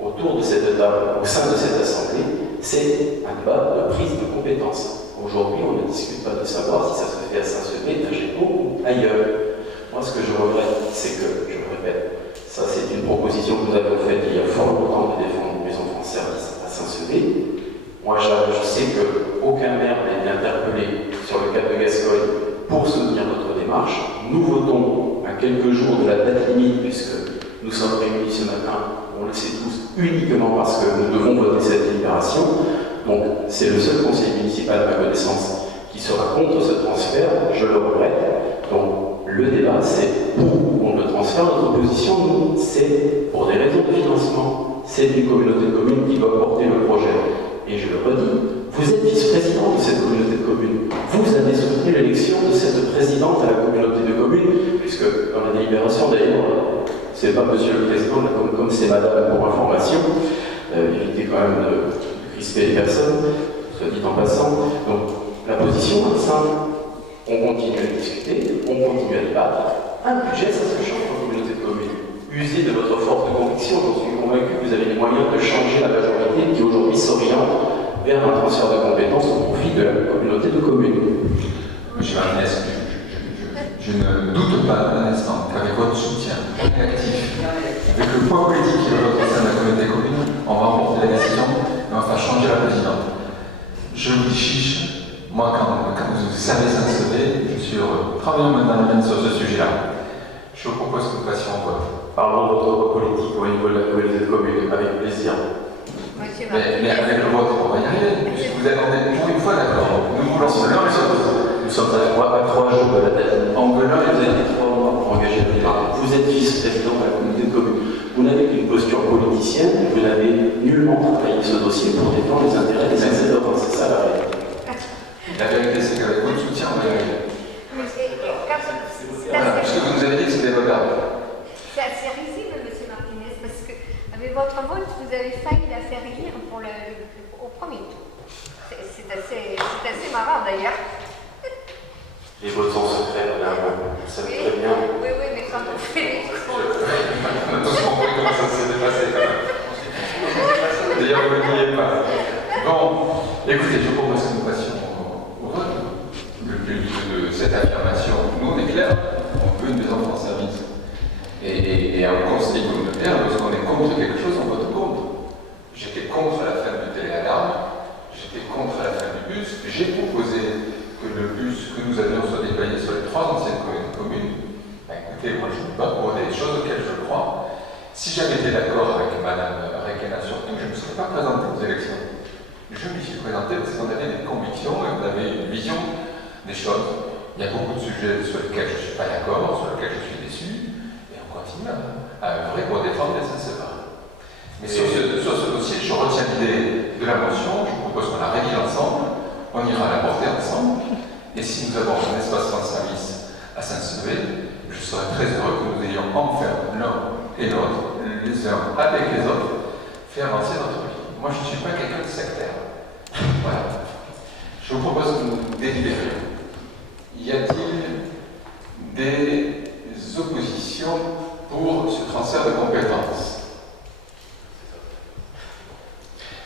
autour de cette table, au sein de cette assemblée, c'est un débat de prise de compétences. Aujourd'hui, on ne discute pas de savoir si ça se fait à Saint-Sevé, à Gépo ou ailleurs. Moi, ce que je regrette, c'est que, je le répète, ça c'est une proposition que nous avons faite il y a fort longtemps de défendre une maison France Service à Saint-Sevé. Moi, je sais qu'aucun maire n'a été interpellé sur le cas de Gascogne pour soutenir notre démarche. Nous votons à quelques jours de la date limite, puisque nous sommes réunis ce matin, on le sait tous, uniquement parce que nous devons voter cette délibération. Donc, c'est le seul conseil municipal, à ma connaissance, qui sera contre ce transfert, je le regrette. Donc, le débat, c'est pour ou contre le transfert. Notre position, nous, c'est pour des raisons de financement. C'est une communauté de communes qui doit porter le projet. Et je le redis, vous êtes vice-président de cette communauté de communes. Vous avez soutenu l'élection de cette présidente à la communauté de communes, puisque dans la délibération, d'ailleurs, c'est pas monsieur le président, comme c'est madame pour information, évitez quand même de crisper les personnes, soit dit en passant. Donc, la position est simple. On continue à discuter, on continue à débattre. Un budget, ça se change en communauté de communes. Usez de votre force de conviction, j'en suis convaincu que vous avez les moyens de changer la majorité qui aujourd'hui s'oriente vers un transfert de compétences au profit de la communauté de communes. Monsieur Martinez, je ne doute pas un instant qu'avec votre soutien actif, avec le poids politique qui est au sein de la communauté commune, on va emporter la décision et on va faire changer la présidente. Je vous dis chiche, moi quand vous savez s'installer, je suis heureux. Travaillons maintenant sur ce sujet-là. Je vous propose que nous passions au vote. Parlons de votre vote politique au niveau de la communauté de communes, avec plaisir. Mais avec le vote, on va y arriver. Vous attendez pour une fois, d'accord. Nous voulons l'un et l'autre. Nous sommes à 3 jours de la date. En gueulant, Vous avez 3 mois pour engager le débat. Vous êtes vice-président de la communauté de communes. Vous n'avez qu'une posture politicienne, vous n'avez nullement travaillé ce dossier pour défendre les intérêts des accédants. C'est ça la réalité. La vérité, c'est qu'avec votre soutien, on va y arriver. Parce que vous nous avez dit que c'était démodable. C'est assez risible, M. Martinez, parce que avec votre vote, vous avez failli la faire élire au premier tour. C'est assez marrant d'ailleurs. Les votes sont secrets, madame. Vous savez très bien. Oui, mais quand on fait les comptes. On a tous compris comment ça s'est dépassé quand même. D'ailleurs, vous ne le disiez pas. Bon, écoutez, je propose que nous passions au vote. Le but de cette affirmation, nous, on est clair, on veut une maison France Service. Et un conseil communautaire, lorsqu'on est contre quelque chose, on vote contre. J'étais contre la fin du téléalarme, j'étais contre la fin du bus, j'ai proposé que le bus que nous avions soit déployé sur les 3 anciennes communes. Ben, écoutez, moi je ne peux pas pour des choses auxquelles je crois. Si j'avais été d'accord avec Mme Requena surtout, je ne me serais pas présenté aux élections. Je m'y suis présenté parce qu'on avait des convictions et on avait une vision des choses. Il y a beaucoup de sujets sur lesquels je ne suis pas d'accord, sur lesquels je suis déçu, et on continue à œuvrer pour défendre les inséparables. Mais sur ce dossier, je retiens l'idée de la motion, je propose qu'on la rédige ensemble. On ira la porter ensemble, et si nous avons un espace de service à Saint-Sevé, je serai très heureux que nous ayons enfin l'un et l'autre, les uns avec les autres, fait avancer notre vie. Moi, je ne suis pas quelqu'un de sectaire. Voilà. Je vous propose que nous délibérions. Y a-t-il des oppositions pour ce transfert de compétences?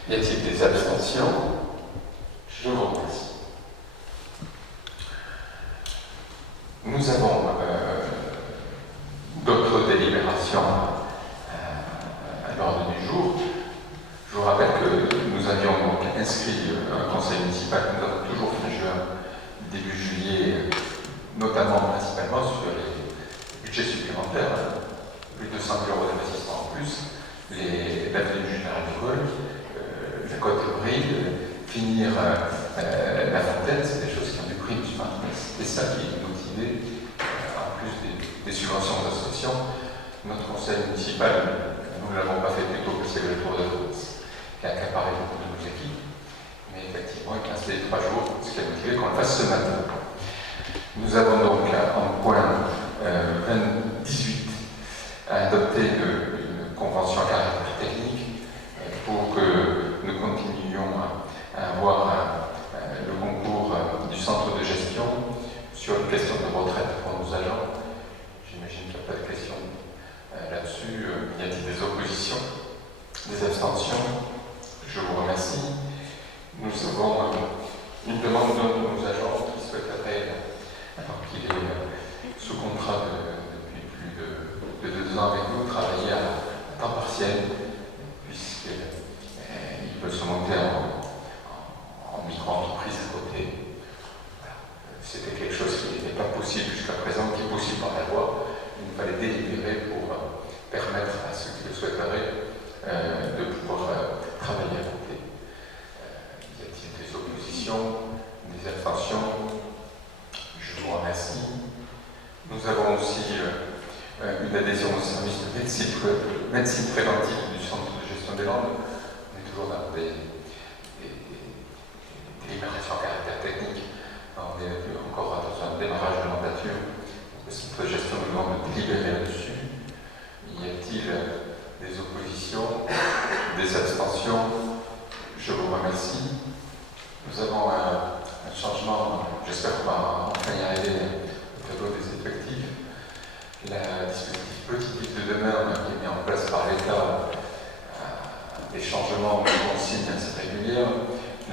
Y a-t-il des abstentions? Je vous remercie. Nous avons d'autres délibérations à l'ordre du jour. Je vous rappelle que nous avions donc inscrit un conseil municipal que nous avons toujours fin juin, début juillet, notamment principalement sur les budgets supplémentaires, plus de 100 000 € d'investissement en plus, l'avenue du Général de Gaulle, la côte de Bride, finir la fontaine, c'est des choses qui ont du prix, c'est ça qui nous motivait, en plus des subventions d'associations. Notre conseil municipal, nous ne l'avons pas fait plutôt que c'est le Tour de France, qui a accaparé beaucoup de nos équipes, mais effectivement, il a installé 3 jours, ce qui a motivé qu'on le fasse ce matin. Nous avons donc en point 18 adopté une convention à caractère technique pour que nous continuions à avoir le concours du centre de gestion sur les questions de retraite pour nos agents. J'imagine qu'il n'y a pas de questions là-dessus. Y a-t-il des oppositions, des abstentions? Je vous remercie. Nous avons une demande d'un de nos agents qui souhaiterait, alors qu'il est sous contrat depuis plus de 2 ans avec nous, travailler à temps partiel, puisqu'il peut se monter en micro-entreprise à côté. Voilà. C'était quelque chose qui n'était pas possible jusqu'à présent, qui est possible par la loi. Il fallait délibérer pour permettre à ceux qui le souhaiteraient de pouvoir travailler à côté. Y a-t-il des oppositions, des abstentions? Je vous remercie. Nous avons aussi une adhésion au service de médecine préventive du centre de gestion des Landes. On est toujours dans des délibérations à caractère technique. On est encore dans un démarrage de mandature. Le centre de gestion nous demande de délibérer là-dessus. Y a-t-il des oppositions, des abstentions? Je vous remercie. Nous avons un changement, j'espère qu'on va enfin y arriver au tableau des effectifs. La dispositif Petite Ville de Demeure qui est mis en place par l'État, des changements de consignes assez réguliers. intermédiaire,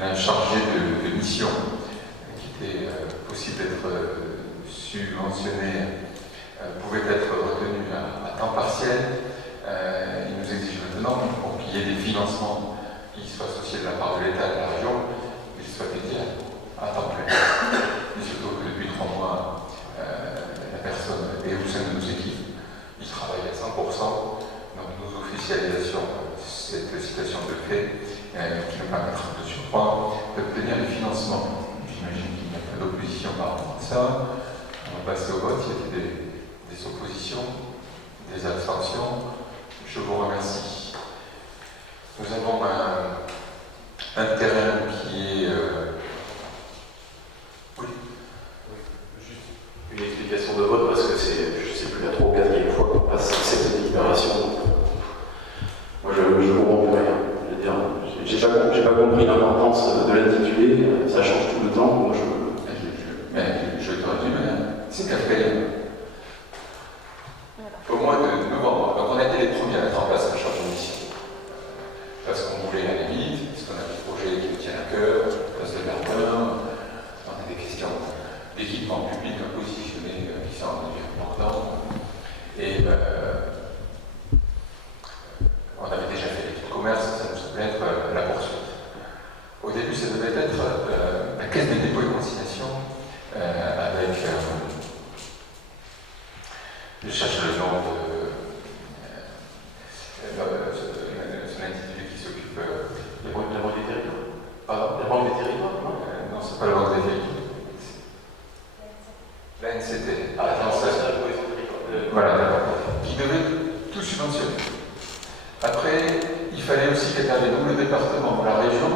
un chargé de mission qui était possible d'être subventionné pouvait être retenu à temps partiel. Il nous exige maintenant, pour qu'il y ait des financements qui soient associés de la part de l'État et de la région, qu'ils soient dédiés à temps plein. Et surtout que depuis 3 mois, la personne est au sein de nos équipes, il travaille à 100%, donc nous officialisons cette situation de fait qui nous permettra de surcroît d'obtenir les financements. J'imagine qu'il n'y a pas d'opposition par rapport à ça. On va passer au vote. Il y a des oppositions, des abstentions. Je vous remercie. Nous avons un terrain qui est... Oui. Juste une explication de vote parce que c'est, je ne sais plus, la 3 ou 4e fois qu'on passe cette délibération. Moi, je comprends plus rien. Je veux dire, j'ai pas compris l'importance de l'intitulé. Ça change tout le temps. Moi, Mais je te redis, c'est qu'après, au mois de novembre, donc on a été les premiers à mettre en place la charge de mission. Parce qu'on voulait aller vite, parce qu'on a des projets qui nous tiennent à cœur, place de Verdun, on a des questions d'équipement public à positionner qui sont importantes. Et on avait déjà fait l'étude de commerce, ça nous semblait être la poursuite. Au début, ça devait être la caisse des dépôts et consignations avec, je cherche le nom de son intitulé qui s'occupe la Banque des territoires. Pardon, la Banque des territoires, non c'est pas la Banque des territoires. La NCT. Ah, l'Agence nationale pour les territoires. Voilà, qui devait tout subventionner. Après, il fallait aussi qu'intervienne le département ou la région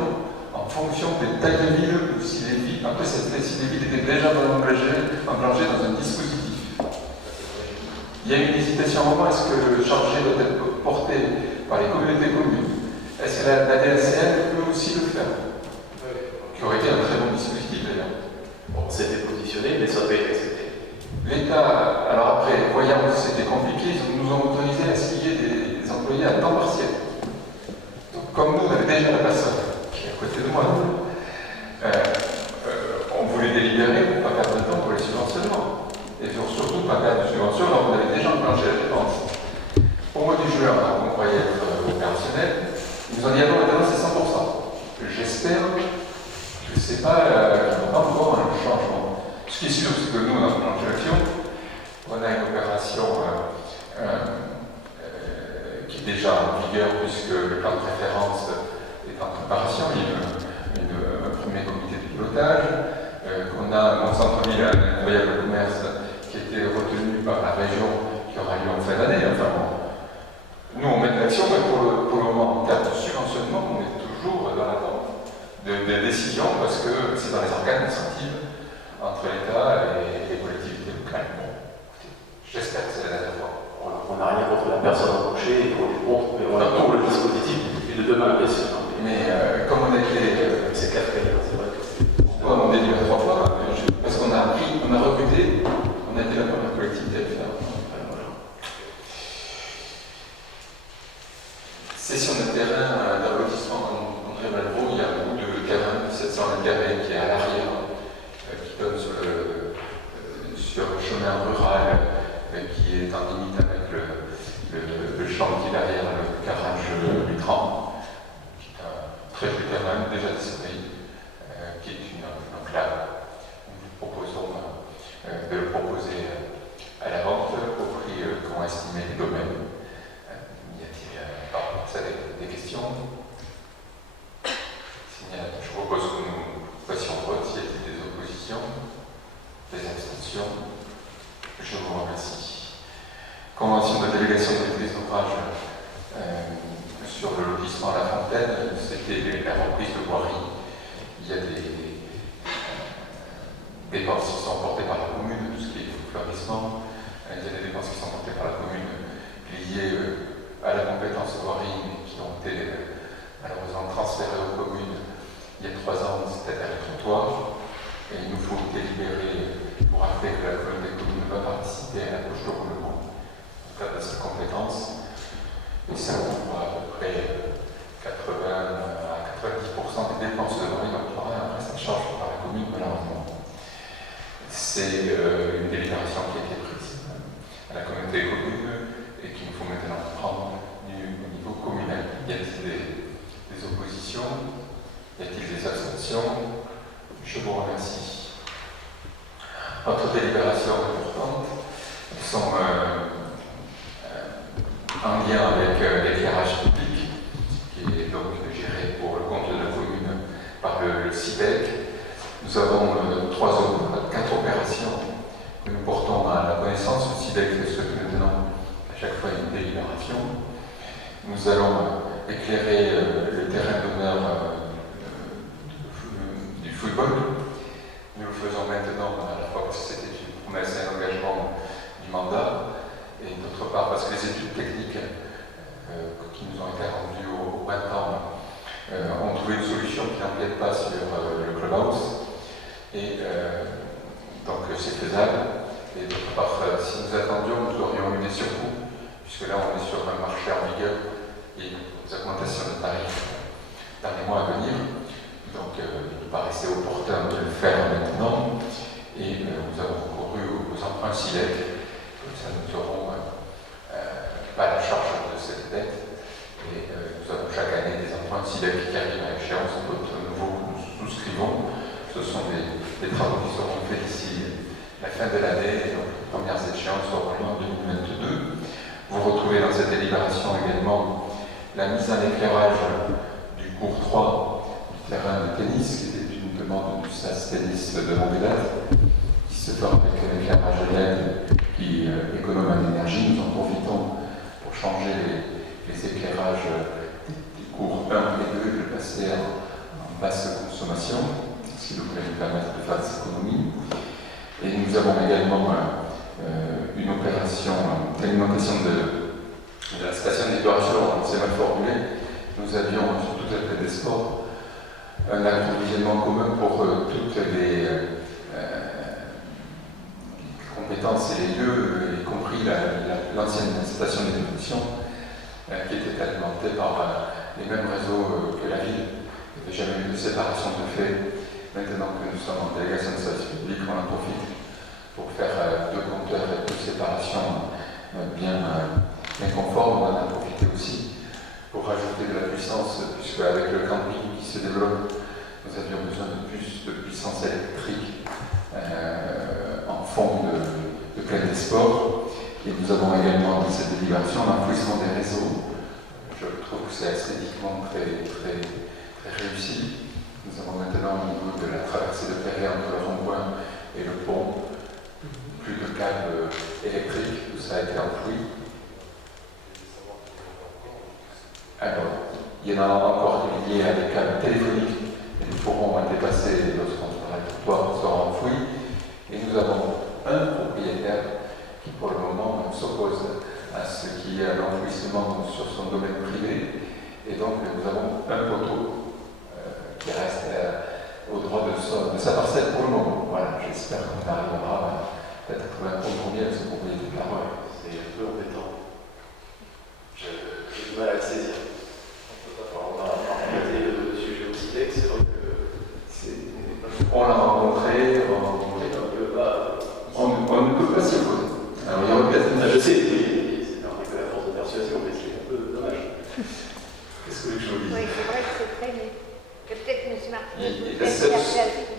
en fonction des tailles de villes ou si les villes, après si les villes étaient déjà engagées dans un dispositif. Il y a eu une hésitation à un moment, est-ce que le chargé doit être porté par les communautés communes? Est-ce que la DLCN peut aussi le faire? Qui aurait été un très bon dispositif d'ailleurs. On s'était positionné, mais ça n'a pas été accepté. L'État, alors après, voyant que c'était compliqué, ils nous ont autorisé à qu'il y ait des employés à temps partiel. Donc, comme nous, on avait déjà la personne qui est à côté de moi, on voulait délibérer pour ne pas perdre de temps pour les subventionnements. Et surtout pas perdre de subventions, alors on avait déjà enclenché la dépense. Au mois de juin, on croyait être opérationnel, ils nous ont dit ah non, maintenant c'est 100%. J'espère, je ne sais pas, qu'il n'y a pas encore un changement. Ce qui est sûr, c'est que nous, on a enclenché l'action, on a une opération qui est déjà en vigueur puisque le plan de référence est en préparation, il y a un premier comité de pilotage, qu'on a mon centre-ville, un incroyable commerce qui a été retenu par la région qui aura lieu en fin d'année. Enfin, nous on met de l'action, mais pour le moment, en termes de subventionnement, on est toujours dans l'attente des décisions parce que c'est dans les organes administratifs entre l'État et les collectivités locales. Bon, j'espère que c'est la dernière fois. On n'a rien contre la personne embauchée et contre le dispositif et de demain, bien sûr. Mais comme on a été. C'est clair, c'est vrai. On est déjà 3 fois, parce qu'on a appris, on a recruté, on a été la première collectivité à le faire. Cession d'un terrain d'un lotissement André Malraux, il y a un bout de terrain de 700 mètres carrés qui est à l'arrière, qui donne sur le chemin rural, qui est en limite avec le champ qui est derrière le garage Lutran, qui est un très joli terrain déjà disponible, qui est une enclave. Nous proposons de le proposer à la vente au prix qu'ont estimé les domaines. Y a-t-il par rapport à ça des questions? Je propose que nous passions au vote. Y a-t-il des oppositions? Des abstentions? Je vous remercie. Convention de délégation de maîtrise d'ouvrage sur le lotissement à la Fontaine, c'était la reprise de voirie. Il y a des dépenses qui sont portées par la commune, tout ce qui est fleurissement. Il y a des dépenses qui sont portées par la commune liées à la compétence voirie, mais qui ont été malheureusement transférées aux communes il y a 3 ans, c'était à la trottoir. Et il nous faut délibérer pour rappeler que la communauté de communes va participer à la poche de roulement en cas de sa compétence. Et ça couvre à peu près 80 à 90% des charge par la commune, malheureusement. C'est une délibération qui a été prise à la communauté des communes et qu'il faut maintenant prendre au niveau communal. Y a-t-il des oppositions? Y a-t-il des abstentions? Je vous remercie. Autre délibération importante, elles sont en lien avec l'éclairage public, qui est donc géré pour le compte de la commune par le CIDEC. Nous avons 4 opérations que nous portons à la connaissance. Le CIDEC souhaite maintenant à chaque fois une délibération. Nous allons éclairer le terrain d'honneur du football. Nous le faisons maintenant à la fois parce que c'était une promesse et un engagement du mandat, et d'autre part parce que les études techniques qui nous ont été rendues au printemps ont trouvé une solution qui n'empiète pas sur le clubhouse. Et donc c'est faisable. Et d'autre part, si nous attendions, nous aurions eu des surcoûts, puisque là on est sur un marché en vigueur et des augmentations de tarifs dans les mois à venir. Donc il nous paraissait opportun de le faire maintenant. Et nous avons recouru aux emprunts SILEC. Comme ça nous n'aurons pas la charge de cette dette. Et nous avons chaque année des emprunts SILEC qui arrivent à échéance, d'autres nouveaux que nous souscrivons. Ce sont des travaux qui seront faits d'ici la fin de l'année, et donc les premières échéances auront lieu en 2022. Vous retrouvez dans cette délibération également la mise en éclairage du cours 3 du terrain de tennis, qui était une demande du SAS Tennis de Montbéliard, qui se fait avec un éclairage LED qui économe en énergie. Nous en profitons pour changer les éclairages des cours 1 et 2, de passer en basse consommation, ce qui devrait nous permettre de faire des économies. Et nous avons également une opération d'alimentation de la station d'épuration. C'est mal formulé. Nous avions sur toute la plaine des sports un approvisionnement commun pour toutes les compétences et les lieux, y compris l'ancienne station d'épuration, qui était alimentée par les mêmes réseaux que la ville. Il n'y avait jamais eu de séparation de fait. Maintenant que nous sommes en délégation de service public, on en profite pour faire 2 compteurs et 2 séparations bien conformes. On en a profité aussi pour rajouter de la puissance, puisque avec le camping qui se développe, nous avions besoin de plus de puissance électrique en fond de plaine des sports. Et nous avons également dans cette délibération l'enfouissement des réseaux. Je trouve que c'est esthétiquement très réussi. Nous avons maintenant au niveau de la traversée de Perret entre le rond-point et le pont plus de câbles électriques, tout ça a été enfoui. Alors, il y en a encore liés à des câbles téléphoniques, mais nous pourront dépasser lorsqu'on sera enfoui. Et nous avons un propriétaire qui pour le moment s'oppose à ce qui est l'enfouissement sur son domaine privé. Et donc nous avons un poteau qui reste au droit de sa parcelle pour le moment. Voilà, j'espère qu'on arrivera peut-être à trouver un compromis avec ce propriétaire. Ouais, c'est un peu embêtant. J'ai du mal à le saisir. On va arrêter le sujet au CIDEC, c'est vrai que on l'a rencontré, on ne peut pas s'y opposer. Alors il y aurait peut-être je sais, c'est un peu la force de persuasion, mais c'est un peu dommage. Qu'est-ce que je vous dis? Oui, c'est vrai que c'est très laid. Peut-être, M. Martinez, Il vous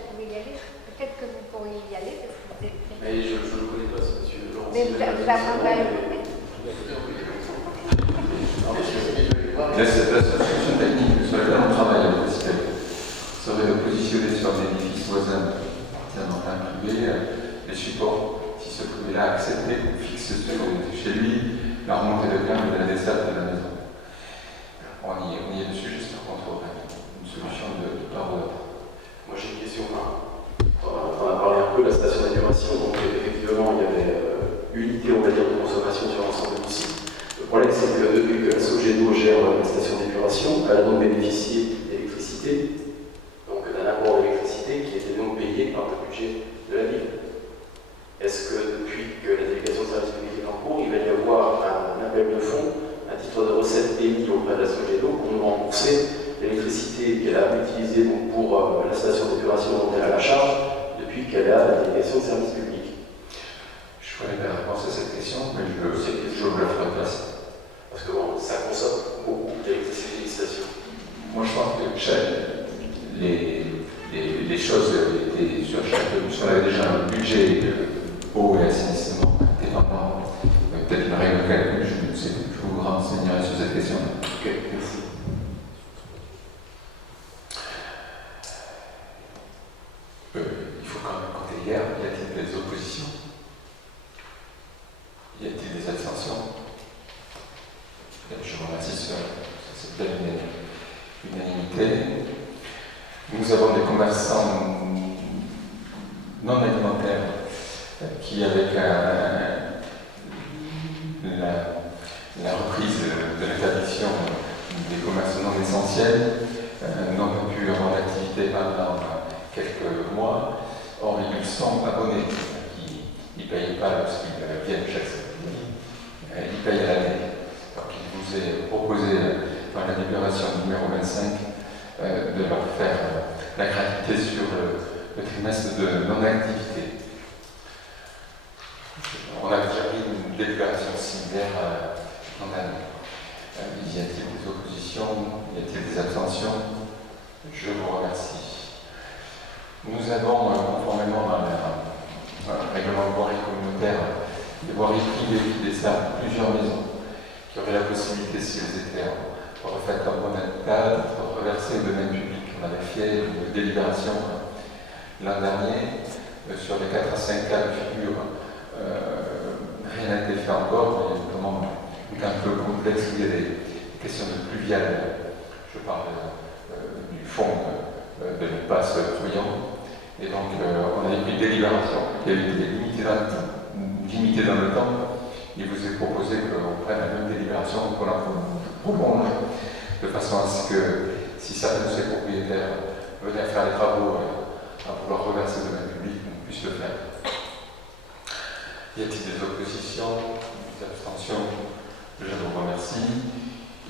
pouvez y aller. Peut-être que vous pourriez y aller parce que vous êtes très... Mais je ne le connais pas, ce monsieur Laurent. Mais vous apprendrez à l'écouter. La solution technique sur laquelle on travaille avec le CIDEC serait de positionner sur l'édifice voisin appartenant à un privé les supports, si ce privé-là accepté, qu'on fixe chez lui la remontée de câble de la desserte de la maison. On y est dessus, juste par contre, une solution de part ou d'autre. Moi j'ai une question. On a parlé un peu de la station d'épuration, donc effectivement il y avait unité, on va dire, de consommation sur l'ensemble du site. Le problème c'est que depuis que la Sogeno gère la station d'épuration, elle a donc bénéficié d'électricité, donc d'un apport d'électricité qui était donc payé par le budget de la ville. Est-ce que depuis que la délégation de service public est en cours, il va y avoir un appel de fonds, un titre utilisée donc, pour la station d'épuration dont elle a la charge depuis qu'elle a la délégation de service public. Je connais la réponse à cette question, mais je vous la ferai passer. Parce que bon, ça consomme beaucoup d'électricité des stations. Moi, je pense que les choses étaient sur chaque. On avait déjà un budget eau et assainissement dépendant. Peut-être une règle de calcul, je ne sais plus. Je vous renseignerai sur cette question. Ok, merci. Il faut quand même compter hier. Y a-t-il des oppositions? Y a-t-il des abstentions? Je vous remercie sur cette belle unanimité. Nous avons des commerçants non alimentaires qui, avec la reprise de l'interdiction des commerces non essentiels, n'ont pu avoir d'activité pendant quelques mois. Or, ils sont abonnés. Ils ne payent pas lorsqu'ils viennent chaque samedi, ils payent à l'année. Donc, il vous est proposé dans la délibération numéro 25 de leur faire la gratuité sur le trimestre de non-activité. On a déjà pris une délibération similaire en année. Y a-t-il des oppositions? Y a-t-il des abstentions? Je vous remercie. Nous avons, conformément à un règlement de voirie communautaire, des voiries privées qui desservent plusieurs maisons, qui auraient la possibilité, si elles étaient refaites en bon état, d'être reversées au domaine public. On avait fait une délibération l'an dernier sur les 4 à 5 cas de figure. Rien n'a été fait encore, mais notamment un peu complexe où il y a des questions de pluvial. Je parle du fond de l'espace bruyant. Et donc, on a pris une délibération qui a été limitée dans le temps. Il vous est proposé qu'on prenne la même délibération, qu'on la prolonge, de façon à ce que, si certains de ces propriétaires venaient faire les travaux à vouloir reverser le domaine public, on puisse le faire. Y a-t-il des oppositions, des abstentions? Je vous remercie.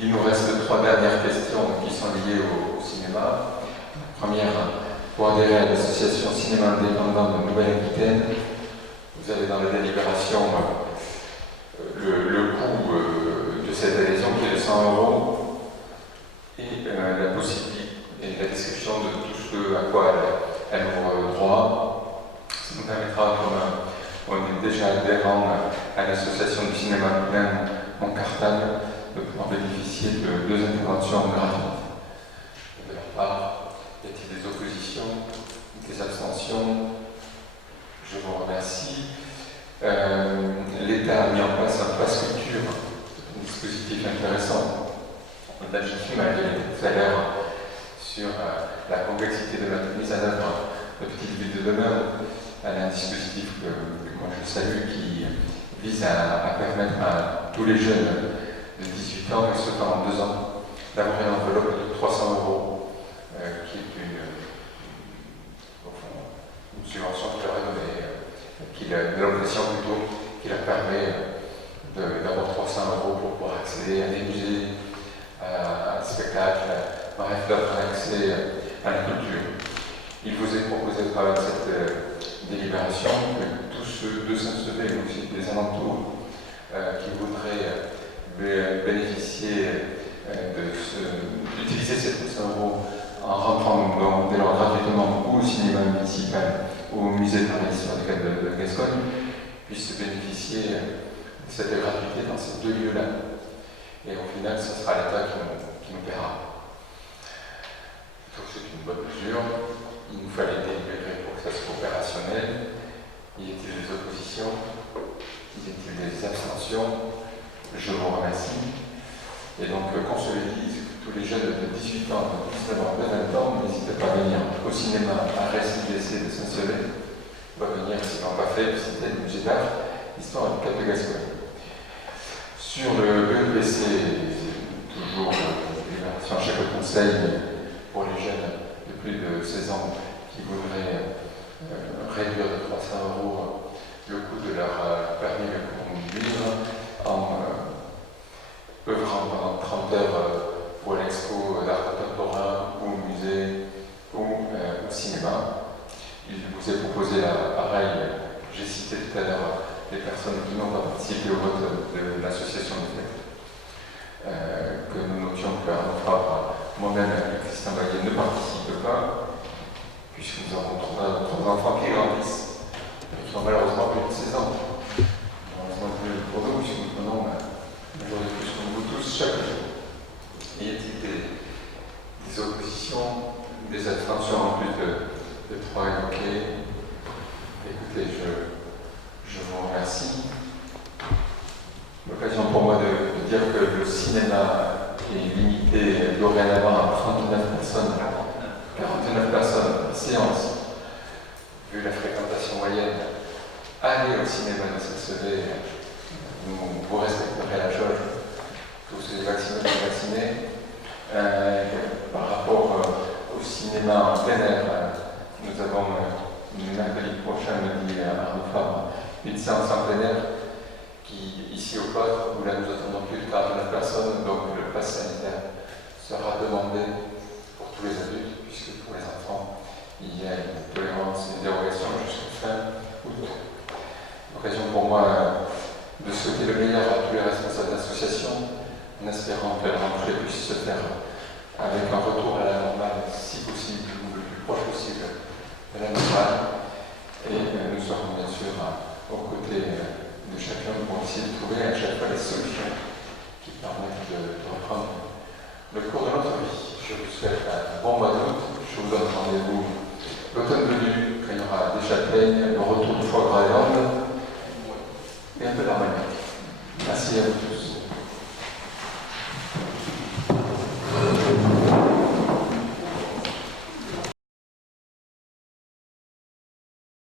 Il nous reste 3 dernières questions qui sont liées au cinéma. Première, pour adhérer à l'association Cinéma Indépendant de Nouvelle-Aquitaine, vous avez dans la délibération le coût de cette adhésion qui est de 100 € et la possibilité et la description de tout ce à quoi elle ouvre droit. Ça nous permettra, comme on est déjà adhérent à l'association du cinéma plein Montcartane, de pouvoir bénéficier de 2 interventions gratuites. De leur part, y a-t-il des oppositions, des abstentions? Je vous remercie. L'État a mis en place un pass culture, un dispositif intéressant. On a légitime à dire tout à l'heure sur la complexité de la mise en œuvre de Petite Ville de demain. Elle a un dispositif que moi je salue qui vise à permettre à tous les jeunes de 18 ans, et ce pendant 2 ans, d'avoir une enveloppe de 300 € qui est une subvention qui leur est donnée, une allocation plutôt, qui leur permet d'avoir 300 € pour pouvoir accéder à des musées, à des spectacles, bref, d'avoir un accès à la culture. Il vous est proposé à travers cette délibération que tous ceux de Saint-Sevé, mais aussi des alentours, qui voudraient bénéficier d'utiliser ces 300 € en rentrant dès lors gratuitement ou au cinéma municipal ou au musée de Paris sur le cadre de Gascogne, puissent bénéficier de cette gratuité dans ces 2 lieux-là. Et au final, ce sera l'État qui nous paiera. Je trouve que c'est une bonne mesure. Il nous fallait délibérer pour que ça soit opérationnel. Y a-t-il des oppositions? Y a-t-il des abstentions? Je vous remercie. Et donc, qu'on se le dise, tous les jeunes de 18 ans, de 19 ans, de 20 ans, n'hésitez pas à venir au cinéma à RSIDC de Saint-Sevé. On va venir, si on n'a pas fait, visiter le musée d'art, histoire du Cap de Gascogne. Sur le BEPC, c'est toujours une délibération à chaque conseil pour les jeunes de plus de 16 ans qui voudraient réduire de 300 € le coût de leur permis de conduire en œuvrant pendant 30 heures pour l'expo d'art contemporain ou au musée féliciter tout à l'heure les personnes qui n'ont pas participé au vote de l'association de fête. Que nous notions que moi-même et Christian Baillet ne participent pas, puisque nous avons trois enfants qui grandissent, et qui ont malheureusement plus de 16 ans. Malheureusement plus pour nous, puisque nous prenons un jour de plus comme vous tous chaque jour. Y a-t-il des oppositions, des abstentions en plus de trois évoquées? Écoutez, je vous remercie. L'occasion pour moi de dire que le cinéma est limité dorénavant à 49 personnes, 49 personnes, séance, vu la fréquentation moyenne. Allez au cinéma de Saint-Sevé, vous respecterez la jauge, tous les vaccinés et vaccinés. Par rapport au cinéma en plein air, nous avons mercredi prochain, midi à Arnaud, une séance en plein air qui, ici au Pâtre, où là nous attendons plus de 49 personnes, donc le pass sanitaire sera demandé pour tous les adultes, puisque pour les enfants, il y a une tolérance et une dérogation jusqu'à fin août. L'occasion pour moi de souhaiter le meilleur à tous les responsables d'associations, en espérant que la rentrée puisse se faire avec un retour à la normale, si possible, ou le plus proche possible de la normale. Et nous serons bien sûr aux côtés de chacun pour essayer de trouver à chaque fois les solutions qui permettent de reprendre le cours de notre vie. Je vous souhaite un bon mois d'août. Je vous donne rendez-vous l'automne venu, quand il y aura des châtaignes, le retour de foie gras et un peu d'armagnac. Merci à vous.